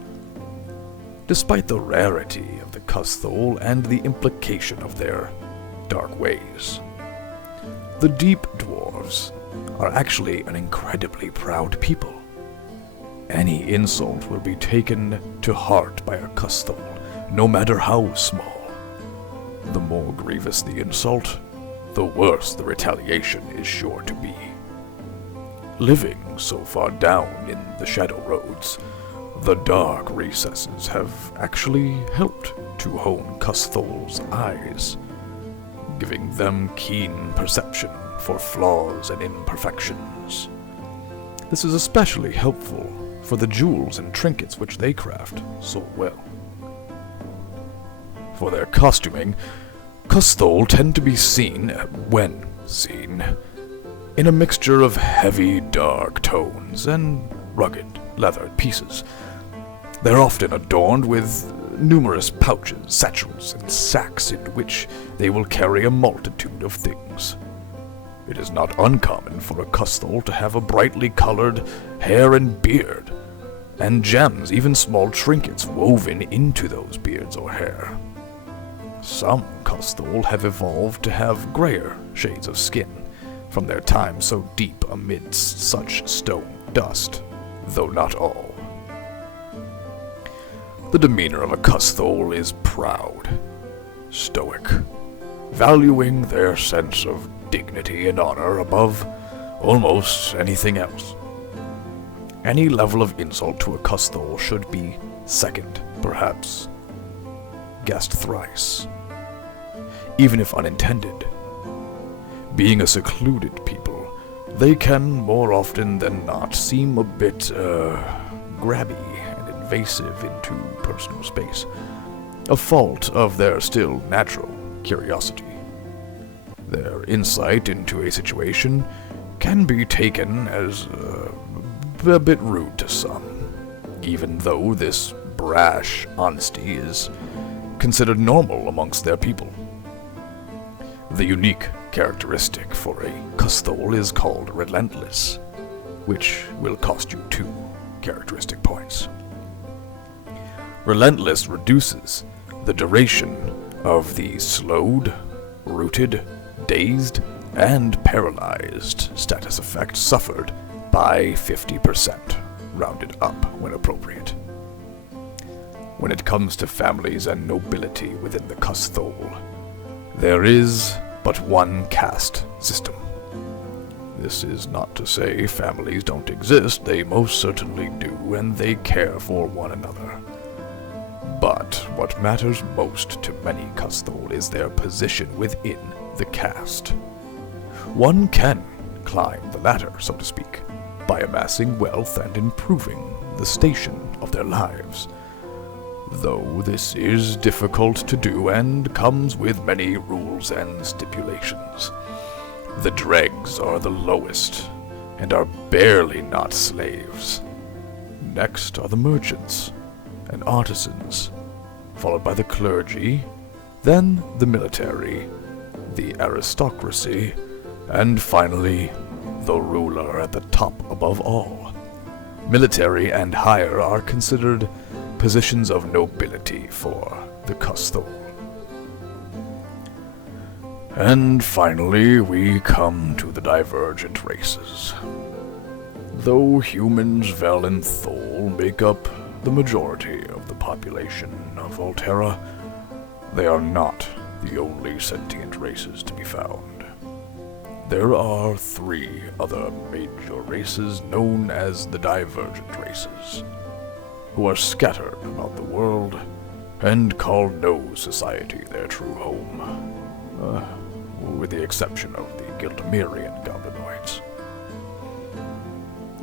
Despite the rarity of the Thol and the implication of their dark ways, the Deep Dwarves are actually an incredibly proud people. Any insult will be taken to heart by a Thol, no matter how small. The more grievous the insult, the worse the retaliation is sure to be. Living so far down in the Shadow Roads, the dark recesses have actually helped to hone Thol's eyes, giving them keen perception for flaws and imperfections. This is especially helpful for the jewels and trinkets which they craft so well. For their costuming, Thol tend to be seen, when seen, in a mixture of heavy dark tones and rugged leathered pieces. They're often adorned with numerous pouches, satchels, and sacks in which they will carry a multitude of things. It is not uncommon for a Thol to have a brightly colored hair and beard, and gems, even small trinkets, woven into those beards or hair. Some Thol have evolved to have grayer shades of skin, from their time so deep amidst such stone dust, though not all. The demeanor of a Thol is proud, stoic, valuing their sense of dignity and honor above almost anything else. Any level of insult to a Thol should be second, perhaps guessed thrice, even if unintended. Being a secluded people, they can, more often than not, seem a bit, grabby and invasive into personal space, a fault of their still natural curiosity. Their insight into a situation can be taken as a bit rude to some, even though this brash honesty is considered normal amongst their people. The unique characteristic for a Thol is called relentless, which will cost you 2 characteristic points. Relentless reduces the duration of the slowed, rooted, dazed, and paralyzed status effect suffered by 50%, rounded up when appropriate. When it comes to families and nobility within the Thol, there is but one caste system. This is not to say families don't exist, they most certainly do, and they care for one another. But what matters most to many Thol is their position within the caste. One can climb the ladder, so to speak, by amassing wealth and improving the station of their lives, though this is difficult to do and comes with many rules and stipulations. The dregs are the lowest, and are barely not slaves. Next are the merchants and artisans, followed by the clergy, then the military, the aristocracy, and finally, the ruler at the top above all. Military and higher are considered positions of nobility for the Thol. And finally, we come to the Divergent Races. Though humans, Vel, and Thol make up the majority of the population of Alterra, they are not the only sentient races to be found. There are 3 other major races known as the Divergent Races, who are scattered about the world and call no society their true home, with the exception of the Gildemirian goblinoids.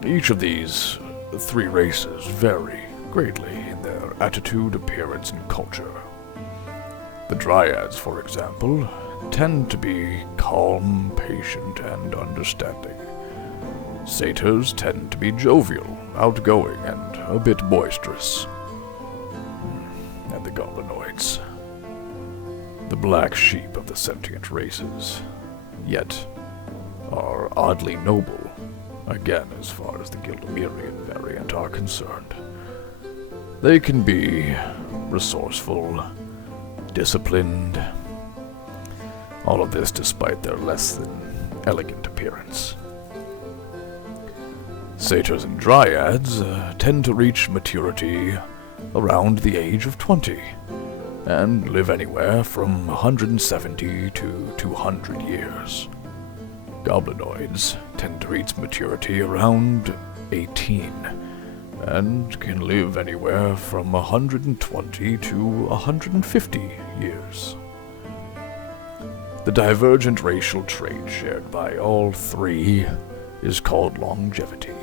Each of these 3 races vary greatly in their attitude, appearance, and culture. The Dryads, for example, tend to be calm, patient, and understanding, Satyrs tend to be jovial, outgoing, and a bit boisterous. And the goblinoids. The black sheep of the sentient races, yet are oddly noble, again as far as the Gildemirian variant are concerned. They can be resourceful, disciplined, all of this despite their less than elegant appearance. Satyrs and dryads tend to reach maturity around the age of 20, and live anywhere from 170 to 200 years. Goblinoids tend to reach maturity around 18, and can live anywhere from 120 to 150 years. The divergent racial trait shared by all three is called longevity,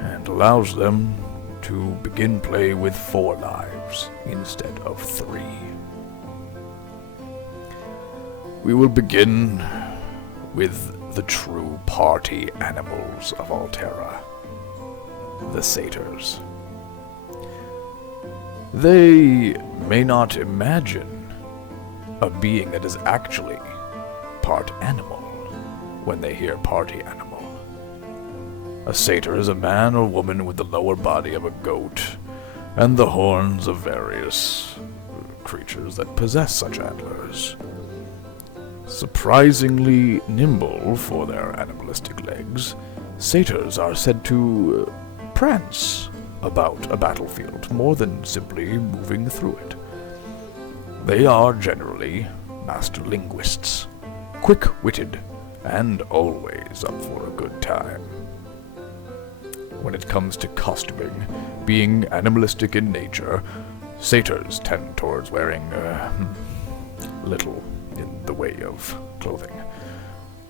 and allows them to begin play with 4 lives instead of 3. We will begin with the true party animals of Alterra, the satyrs. They may not imagine a being that is actually part animal when they hear party animal. A satyr is a man or woman with the lower body of a goat and the horns of various creatures that possess such antlers. Surprisingly nimble for their animalistic legs, satyrs are said to prance about a battlefield more than simply moving through it. They are generally master linguists, quick-witted, and always up for a good time. When it comes to costuming, being animalistic in nature, satyrs tend towards wearing little in the way of clothing.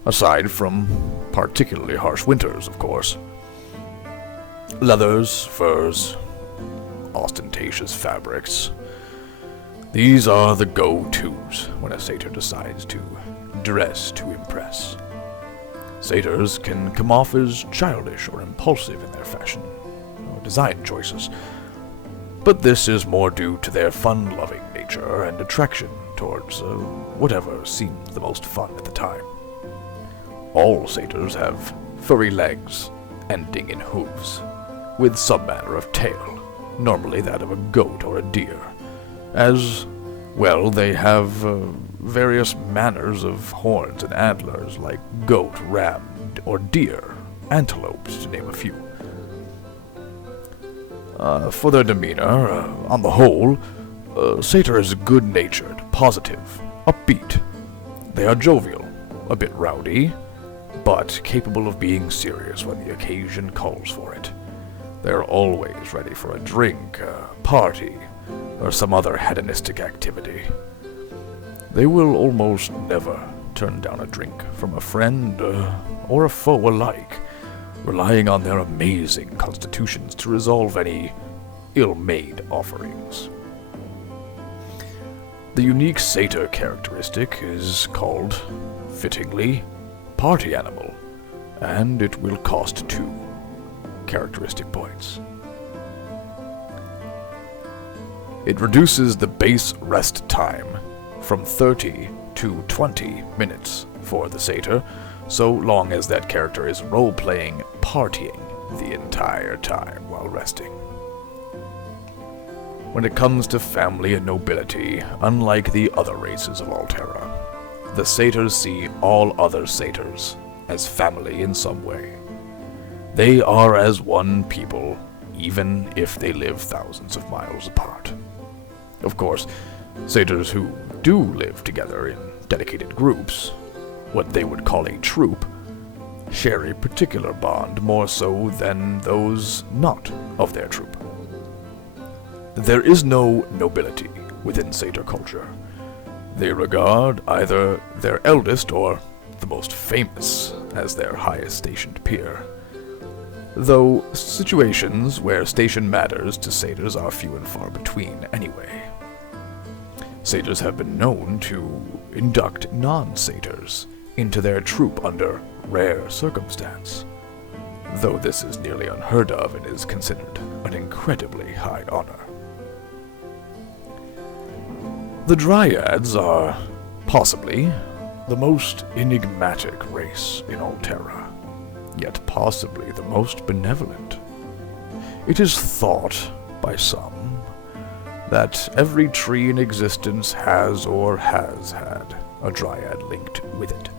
Aside from particularly harsh winters, of course. Leathers, furs, ostentatious fabrics. These are the go-tos when a satyr decides to dress to impress. Satyrs can come off as childish or impulsive in their fashion or design choices, but this is more due to their fun-loving nature and attraction towards whatever seems the most fun at the time. All satyrs have furry legs ending in hooves, with some manner of tail, normally that of a goat or a deer. As well, they have various manners of horns and antlers, like goat, ram, or deer, antelopes, to name a few. For their demeanor, on the whole, satyr is good-natured, positive, upbeat. They are jovial, a bit rowdy, but capable of being serious when the occasion calls for it. They're always ready for a drink, a party, or some other hedonistic activity. They will almost never turn down a drink from a friend or a foe alike, relying on their amazing constitutions to resolve any ill-made offerings. The unique satyr characteristic is called, fittingly, party animal, and it will cost 2 characteristic points. It reduces the base rest time from 30 to 20 minutes for the satyr, so long as that character is role-playing partying the entire time while resting. When it comes to family and nobility, unlike the other races of Alterra, the satyrs see all other satyrs as family in some way. They are as one people, even if they live thousands of miles apart. Of course, satyrs who do live together in dedicated groups, what they would call a troop, share a particular bond more so than those not of their troop. There is no nobility within satyr culture. They regard either their eldest or the most famous as their highest stationed peer, though situations where station matters to satyrs are few and far between anyway. Satyrs have been known to induct non-satyrs into their troop under rare circumstance. though this is nearly unheard of and is considered an incredibly high honor. The Dryads are, possibly, the most enigmatic race in Alterra, yet possibly the most benevolent. It is thought, by some, that every tree in existence has or has had a Dryad linked with it.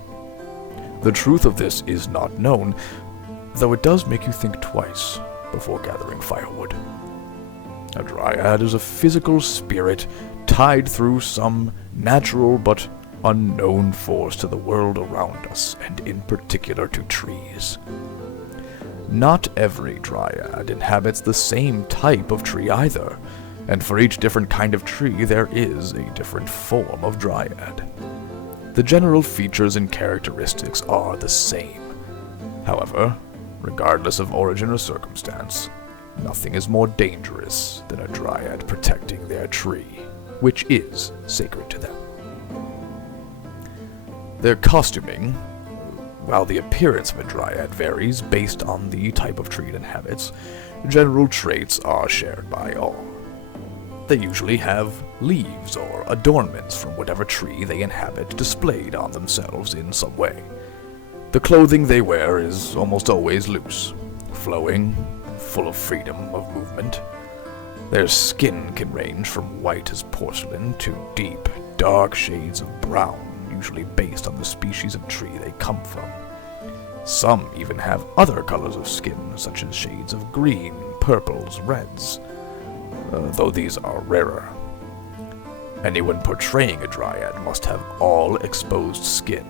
The truth of this is not known, though it does make you think twice before gathering firewood. A Dryad is a physical spirit tied through some natural but unknown force to the world around us, and in particular to trees. Not every Dryad inhabits the same type of tree either, and for each different kind of tree there is a different form of Dryad. The general features and characteristics are the same. However, regardless of origin or circumstance, nothing is more dangerous than a Dryad protecting their tree, which is sacred to them. Their costuming, while the appearance of a Dryad varies based on the type of tree it inhabits, general traits are shared by all. They usually have leaves or adornments from whatever tree they inhabit displayed on themselves in some way. The clothing they wear is almost always loose, flowing, full of freedom of movement. Their skin can range from white as porcelain to deep, dark shades of brown, usually based on the species of tree they come from. Some even have other colors of skin, such as shades of green, purples, reds, though these are rarer. Anyone portraying a Dryad must have all exposed skin,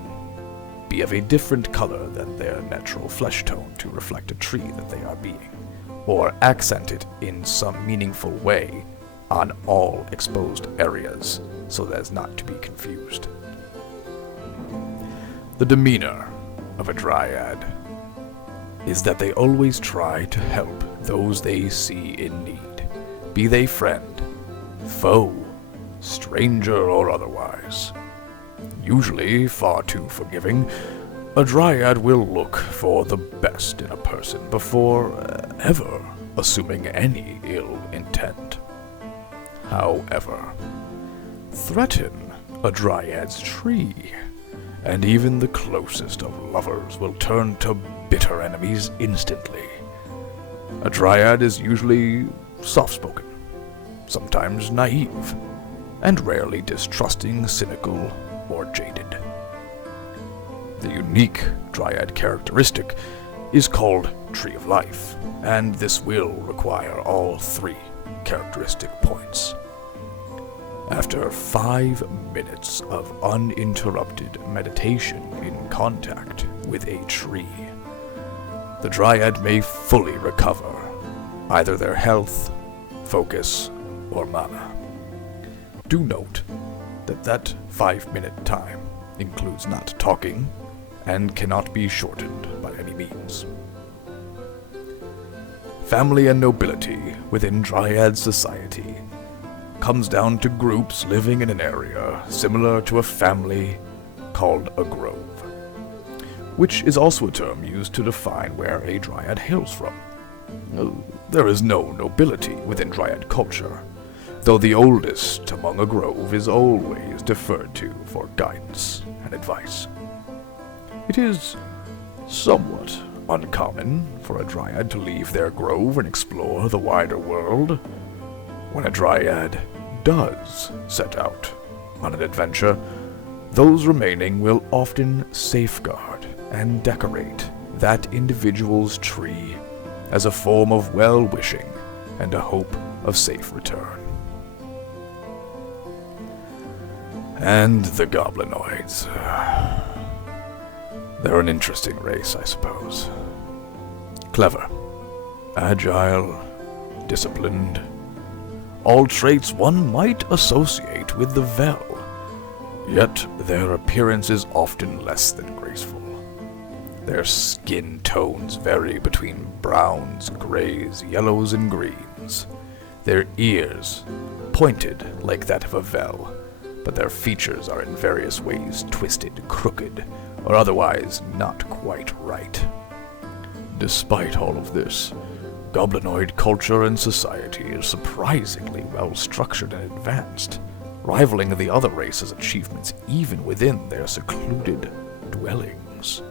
be of a different color than their natural flesh tone to reflect a tree that they are being, or accent it in some meaningful way on all exposed areas, so as not to be confused. The demeanor of a Dryad is that they always try to help those they see in need, be they friend, foe, stranger, or otherwise. Usually far too forgiving, a Dryad will look for the best in a person before ever assuming any ill intent. However, threaten a Dryad's tree, and even the closest of lovers will turn to bitter enemies instantly. A Dryad is usually soft-spoken, sometimes naive, and rarely distrusting, cynical, or jaded. The unique Dryad characteristic is called Tree of Life, and this will require all three characteristic points. After 5 minutes of uninterrupted meditation in contact with a tree, the Dryad may fully recover either their health, focus, or mana. Do note that 5-minute time includes not talking and cannot be shortened by any means. Family and nobility within Dryad society comes down to groups living in an area similar to a family called a grove, which is also a term used to define where a Dryad hails from. There is no nobility within Dryad culture, though the oldest among a grove is always deferred to for guidance and advice. It is somewhat uncommon for a Dryad to leave their grove and explore the wider world. When a Dryad does set out on an adventure, those remaining will often safeguard and decorate that individual's tree as a form of well-wishing and a hope of safe return. And the Goblinoids. They're an interesting race, I suppose. Clever, agile, disciplined, all traits one might associate with the Vel, yet their appearance is often less than graceful. Their skin tones vary between browns, grays, yellows, and greens. Their ears, pointed like that of a Vel, but their features are in various ways twisted, crooked, or otherwise not quite right. Despite all of this, goblinoid culture and society is surprisingly well structured and advanced, rivaling the other races' achievements even within their secluded dwellings.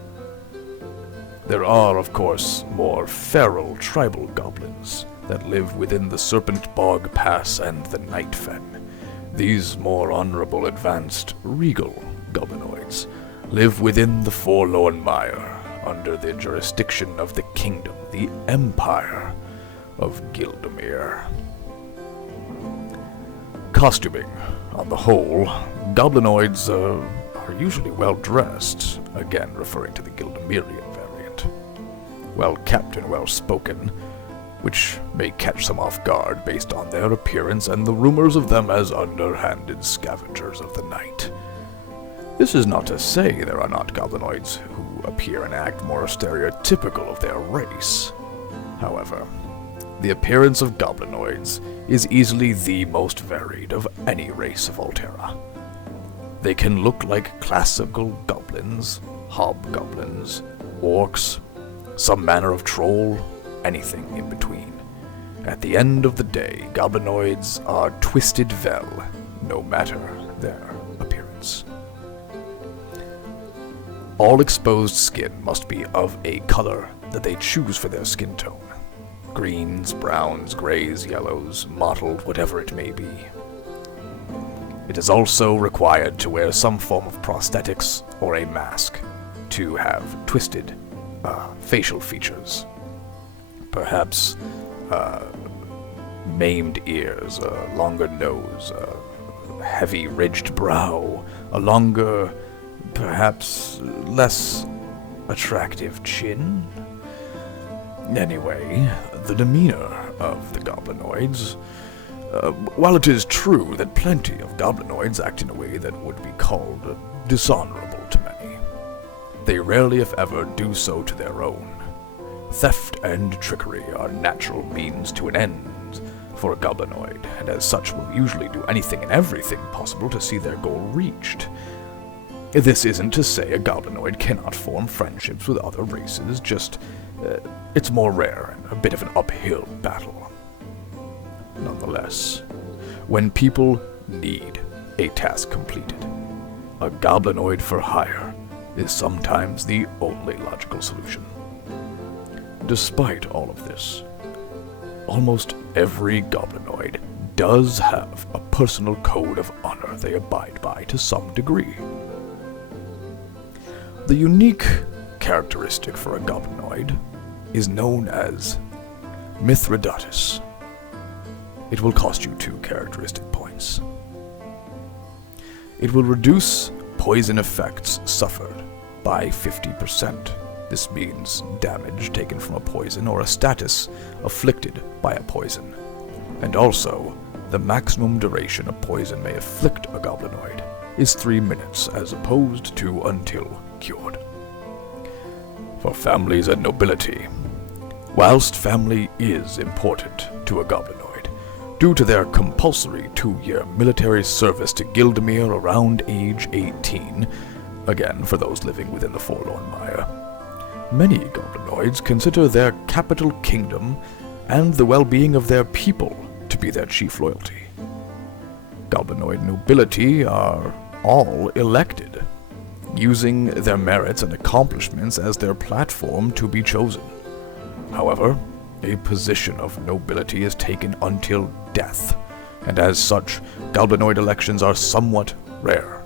There are, of course, more feral tribal goblins that live within the Serpent Bog Pass and the Night Fen. These more honorable, advanced, regal goblinoids live within the Forlorn Mire, under the jurisdiction of the kingdom, the Empire of Gildemir. Costuming, on the whole, goblinoids are usually well dressed, again referring to the Gildemirian variant. Well kept and well spoken, which may catch some off guard based on their appearance and the rumors of them as underhanded scavengers of the night. This is not to say there are not goblinoids who appear and act more stereotypical of their race. However, the appearance of goblinoids is easily the most varied of any race of Alterra. They can look like classical goblins, hobgoblins, orcs, some manner of troll, anything in between. At the end of the day, goblinoids are twisted vel, no matter their appearance. All exposed skin must be of a color that they choose for their skin tone. Greens, browns, grays, yellows, mottled, whatever it may be. It is also required to wear some form of prosthetics or a mask to have twisted facial features. Perhaps maimed ears, a longer nose, a heavy ridged brow, a longer, perhaps less attractive chin. Anyway, the demeanor of the goblinoids. While it is true that plenty of goblinoids act in a way that would be called dishonorable to many, they rarely, if ever, do so to their own. Theft and trickery are natural means to an end for a goblinoid, and as such will usually do anything and everything possible to see their goal reached. This isn't to say a goblinoid cannot form friendships with other races, just it's more rare and a bit of an uphill battle. Nonetheless, when people need a task completed, a goblinoid for hire is sometimes the only logical solution. Despite all of this, almost every goblinoid does have a personal code of honor they abide by to some degree. The unique characteristic for a goblinoid is known as Mithridates. It will cost you 2 characteristic points. It will reduce poison effects suffered by 50%. This means damage taken from a poison or a status afflicted by a poison. And also, the maximum duration a poison may afflict a goblinoid is 3 minutes as opposed to until cured. For families and nobility, whilst family is important to a goblinoid, due to their compulsory 2-year military service to Gildemir around age 18, again for those living within the Forlorn Mire, many goblinoids consider their capital kingdom and the well-being of their people to be their chief loyalty. Goblinoid nobility are all elected, using their merits and accomplishments as their platform to be chosen. However, a position of nobility is taken until death, and as such, goblinoid elections are somewhat rare.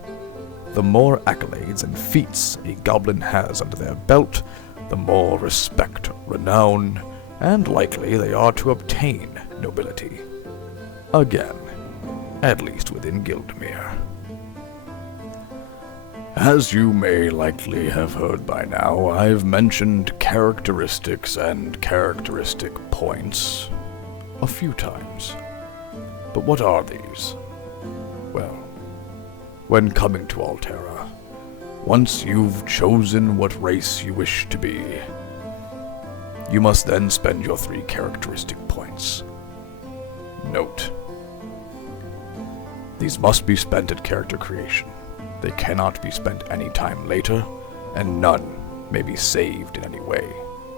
The more accolades and feats a goblin has under their belt, the more respect, renown, and likely they are to obtain nobility. Again, at least within Gildemir. As you may likely have heard by now, I've mentioned characteristics and characteristic points a few times. But what are these? Well, when coming to Alterra, once you've chosen what race you wish to be, you must then spend your 3 characteristic points. Note: these must be spent at character creation. They cannot be spent any time later, and none may be saved in any way,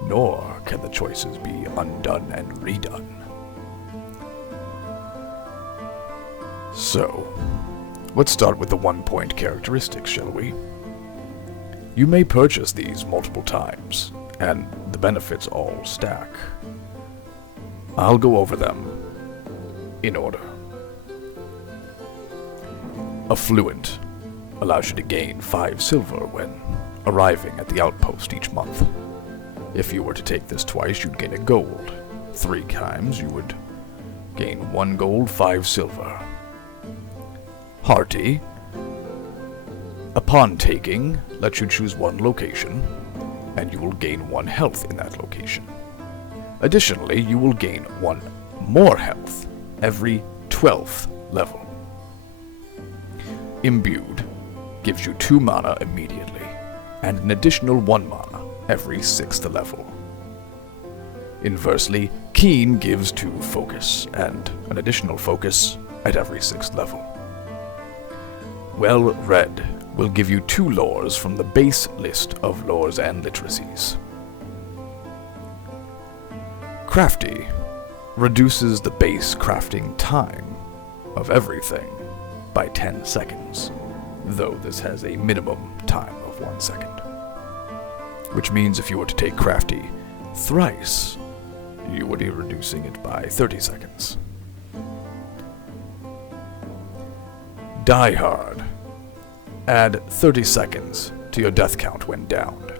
nor can the choices be undone and redone. So, let's start with the 1-point characteristics, shall we? You may purchase these multiple times, and the benefits all stack. I'll go over them in order. Affluent allows you to gain 5 silver when arriving at the outpost each month. If you were to take this twice, you'd gain a gold. 3 times, you would gain 1 gold, 5 silver. Hearty, upon taking, lets you choose 1 location, and you will gain 1 health in that location. Additionally, you will gain 1 more health every 12th level. Imbued gives you 2 mana immediately, and an additional 1 mana every 6th level. Inversely, Keen gives 2 focus, and an additional focus at every 6th level. Well Read will give you 2 lores from the base list of lores and literacies. Crafty reduces the base crafting time of everything by 10 seconds, though this has a minimum time of 1 second. Which means if you were to take Crafty thrice, you would be reducing it by 30 seconds. Die Hard. Add 30 seconds to your death count when downed.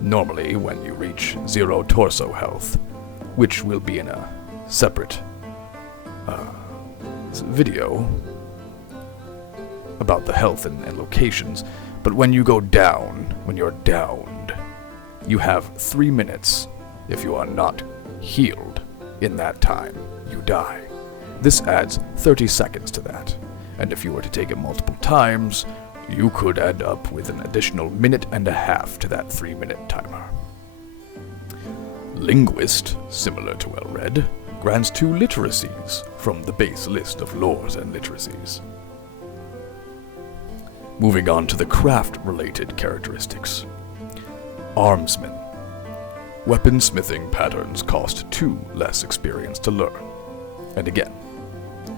Normally when you reach 0 torso health, which will be in a separate video about the health and locations, but when you go down, when you're downed, you have 3 minutes. If you are not healed in that time, you die. This adds 30 seconds to that, and if you were to take it multiple times, you could end up with an additional 1.5 minutes to that 3-minute timer. Linguist, similar to Well Read, grants 2 literacies from the base list of lores and literacies. Moving on to the craft-related characteristics. Armsman. Weaponsmithing patterns cost 2 less experience to learn. And again,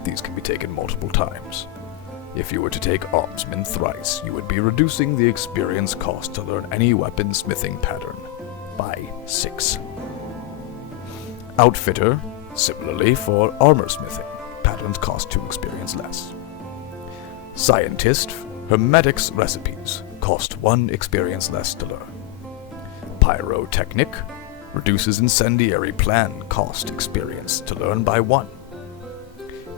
these can be taken multiple times. If you were to take Armsman thrice, you would be reducing the experience cost to learn any weaponsmithing pattern by 6. Outfitter, similarly for armorsmithing, patterns cost 2 experience less. Scientist, Hermetics recipes cost 1 experience less to learn. Pyrotechnic reduces incendiary plan cost experience to learn by 1.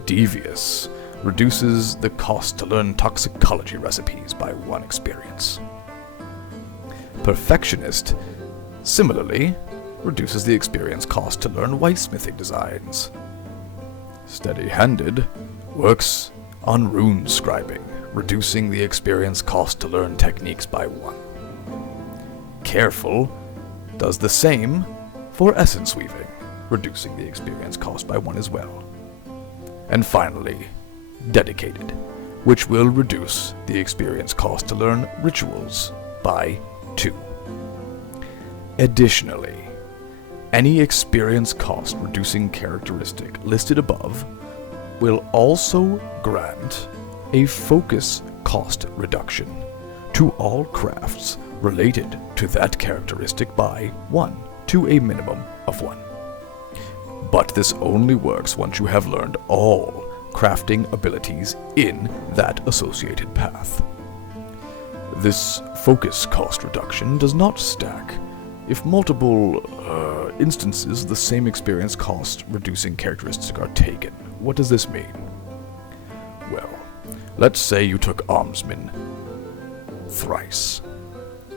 Devious reduces the cost to learn toxicology recipes by 1 experience. Perfectionist, similarly, reduces the experience cost to learn whitesmithing designs. Steady-handed works on rune scribing, reducing the experience cost to learn techniques by 1. Careful does the same for essence weaving, reducing the experience cost by 1 as well. And finally, dedicated, which will reduce the experience cost to learn rituals by 2. Additionally, any experience cost reducing characteristic listed above will also grant a focus cost reduction to all crafts related to that characteristic by 1, to a minimum of 1. But this only works once you have learned all crafting abilities in that associated path. This focus cost reduction does not stack if multiple instances of the same experience cost reducing characteristic are taken. What does this mean? Well, let's say you took Armsman thrice.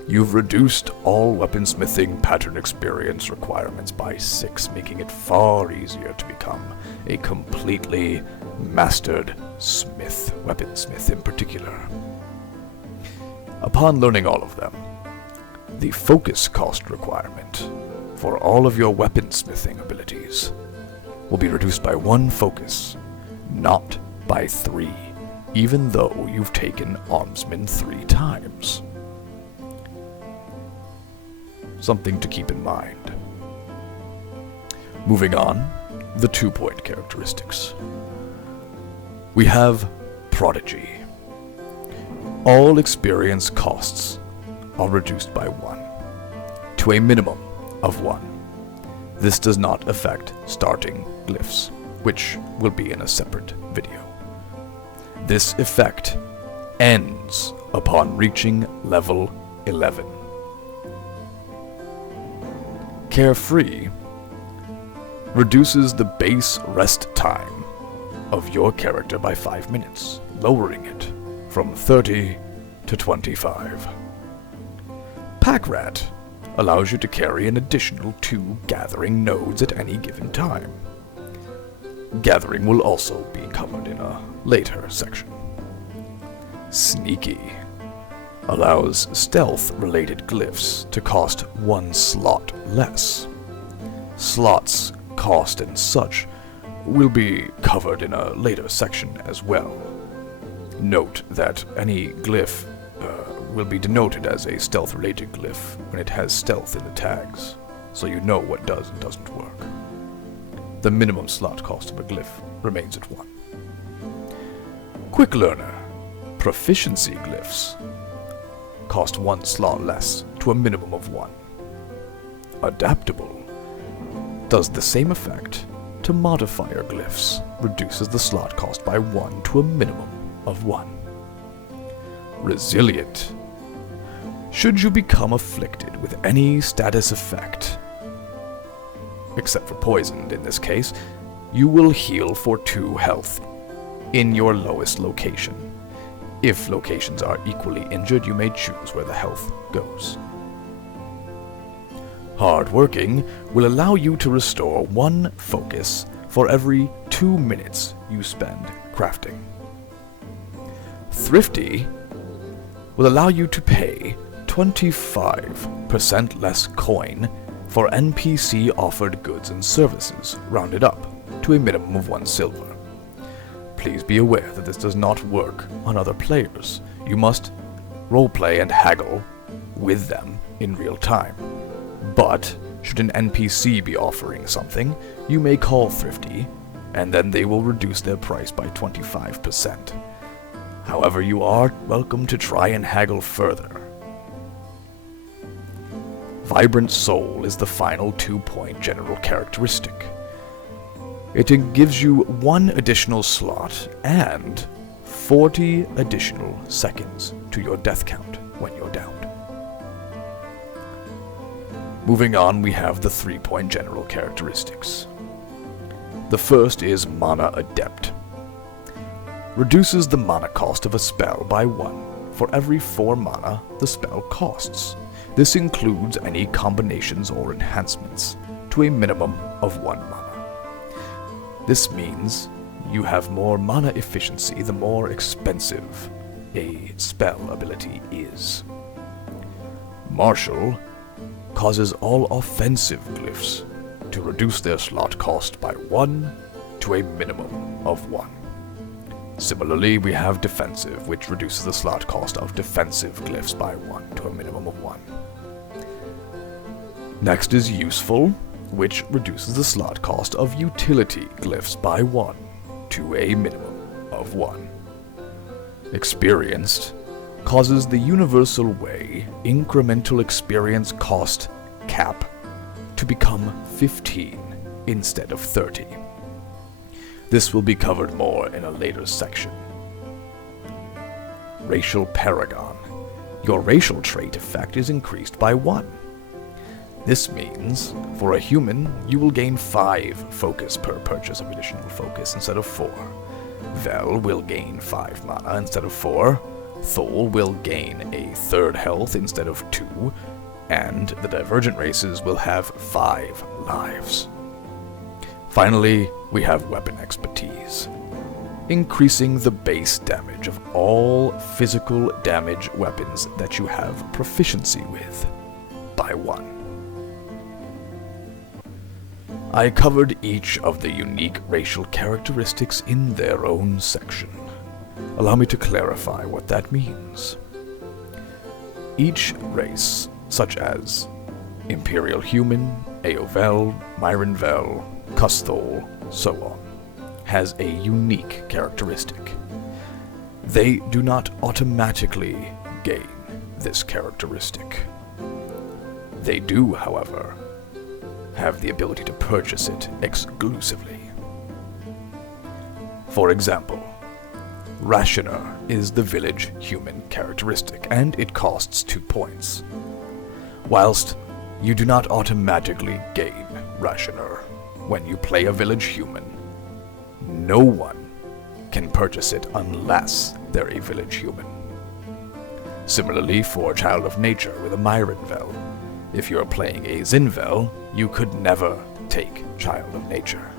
You've reduced all weaponsmithing pattern experience requirements by 6, making it far easier to become a completely mastered smith, weaponsmith in particular. Upon learning all of them, the focus cost requirement for all of your weaponsmithing abilities will be reduced by 1 focus, not by 3, even though you've taken Armsman 3 times. something to keep in mind. Moving on, the 2-point characteristics. We have Prodigy. All experience costs are reduced by 1, to a minimum of 1. This does not affect starting glyphs, which will be in a separate video. This effect ends upon reaching level 11. Carefree reduces the base rest time of your character by 5 minutes, lowering it from 30 to 25. Pack Rat allows you to carry an additional 2 gathering nodes at any given time. Gathering will also be covered in a later section. Sneaky allows stealth-related glyphs to cost 1 slot less. Slots, cost, and such will be covered in a later section as well. Note that any glyph will be denoted as a stealth-related glyph when it has stealth in the tags, so you know what does and doesn't work. The minimum slot cost of a glyph remains at 1. Quick Learner proficiency glyphs cost 1 slot less to a minimum of 1. Adaptable does the same effect to modifier glyphs, reduces the slot cost by 1 to a minimum of 1. Resilient. Should you become afflicted with any status effect, except for poisoned in this case, you will heal for 2 health in your lowest location. If locations are equally injured, you may choose where the health goes. Hardworking will allow you to restore 1 focus for every 2 minutes you spend crafting. Thrifty will allow you to pay 25% less coin for NPC offered goods and services, rounded up to a minimum of 1 silver. Please be aware that this does not work on other players. You must roleplay and haggle with them in real time. But should an NPC be offering something, you may call Thrifty, and then they will reduce their price by 25%. However, you are welcome to try and haggle further. Vibrant Soul is the final 2-point general characteristic. It gives you 1 additional slot and 40 additional seconds to your death count when you're downed. Moving on, we have the 3-point general characteristics. The first is Mana Adept. Reduces the mana cost of a spell by 1 for every 4 mana the spell costs. This includes any combinations or enhancements to a minimum of 1 mana. This means you have more mana efficiency the more expensive a spell ability is. Martial causes all offensive glyphs to reduce their slot cost by 1 to a minimum of 1. Similarly, we have Defensive, which reduces the slot cost of defensive glyphs by 1 to a minimum of 1. Next is Useful, which reduces the slot cost of utility glyphs by 1 to a minimum of 1. Experienced causes the Universal Way incremental experience cost cap to become 15 instead of 30. This will be covered more in a later section. Racial Paragon. Your racial trait effect is increased by 1. This means, for a human, you will gain 5 focus per purchase of additional focus instead of 4. Vel will gain 5 mana instead of 4. Thol will gain a 3rd health instead of 2. And the Divergent Races will have 5 lives. Finally, we have Weapon Expertise, increasing the base damage of all physical damage weapons that you have proficiency with by 1. I covered each of the unique racial characteristics in their own section. Allow me to clarify what that means. Each race, such as Imperial Human, Aovel, Myronvel, Thol, so on, has a unique characteristic. They do not automatically gain this characteristic. They do, however, have the ability to purchase it exclusively. For example, Rationer is the village human characteristic, and it costs 2 points. Whilst you do not automatically gain Rationer when you play a village human, no one can purchase it unless they're a village human. Similarly, for Child of Nature with a Myronvel, if you're playing a Zinvel, you could never take Child of Nature.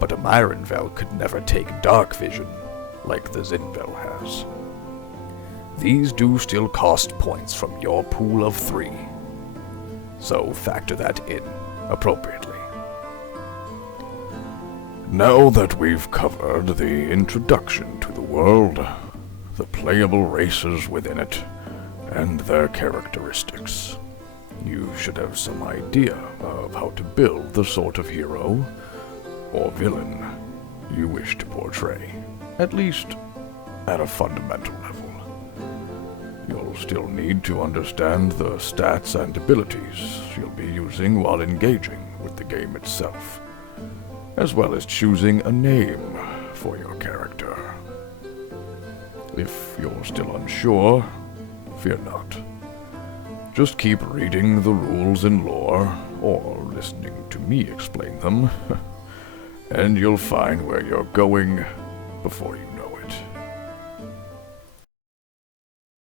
But a Myronvel could never take Dark Vision like the Zinvel has. These do still cost points from your pool of 3, so factor that in appropriately. Now that we've covered the introduction to the world, the playable races within it, and their characteristics, you should have some idea of how to build the sort of hero or villain you wish to portray, at least at a fundamental level. You'll still need to understand the stats and abilities you'll be using while engaging with the game itself, as well as choosing a name for your character. If you're still unsure, fear not. Just keep reading the rules and lore, or listening to me explain them, and you'll find where you're going before you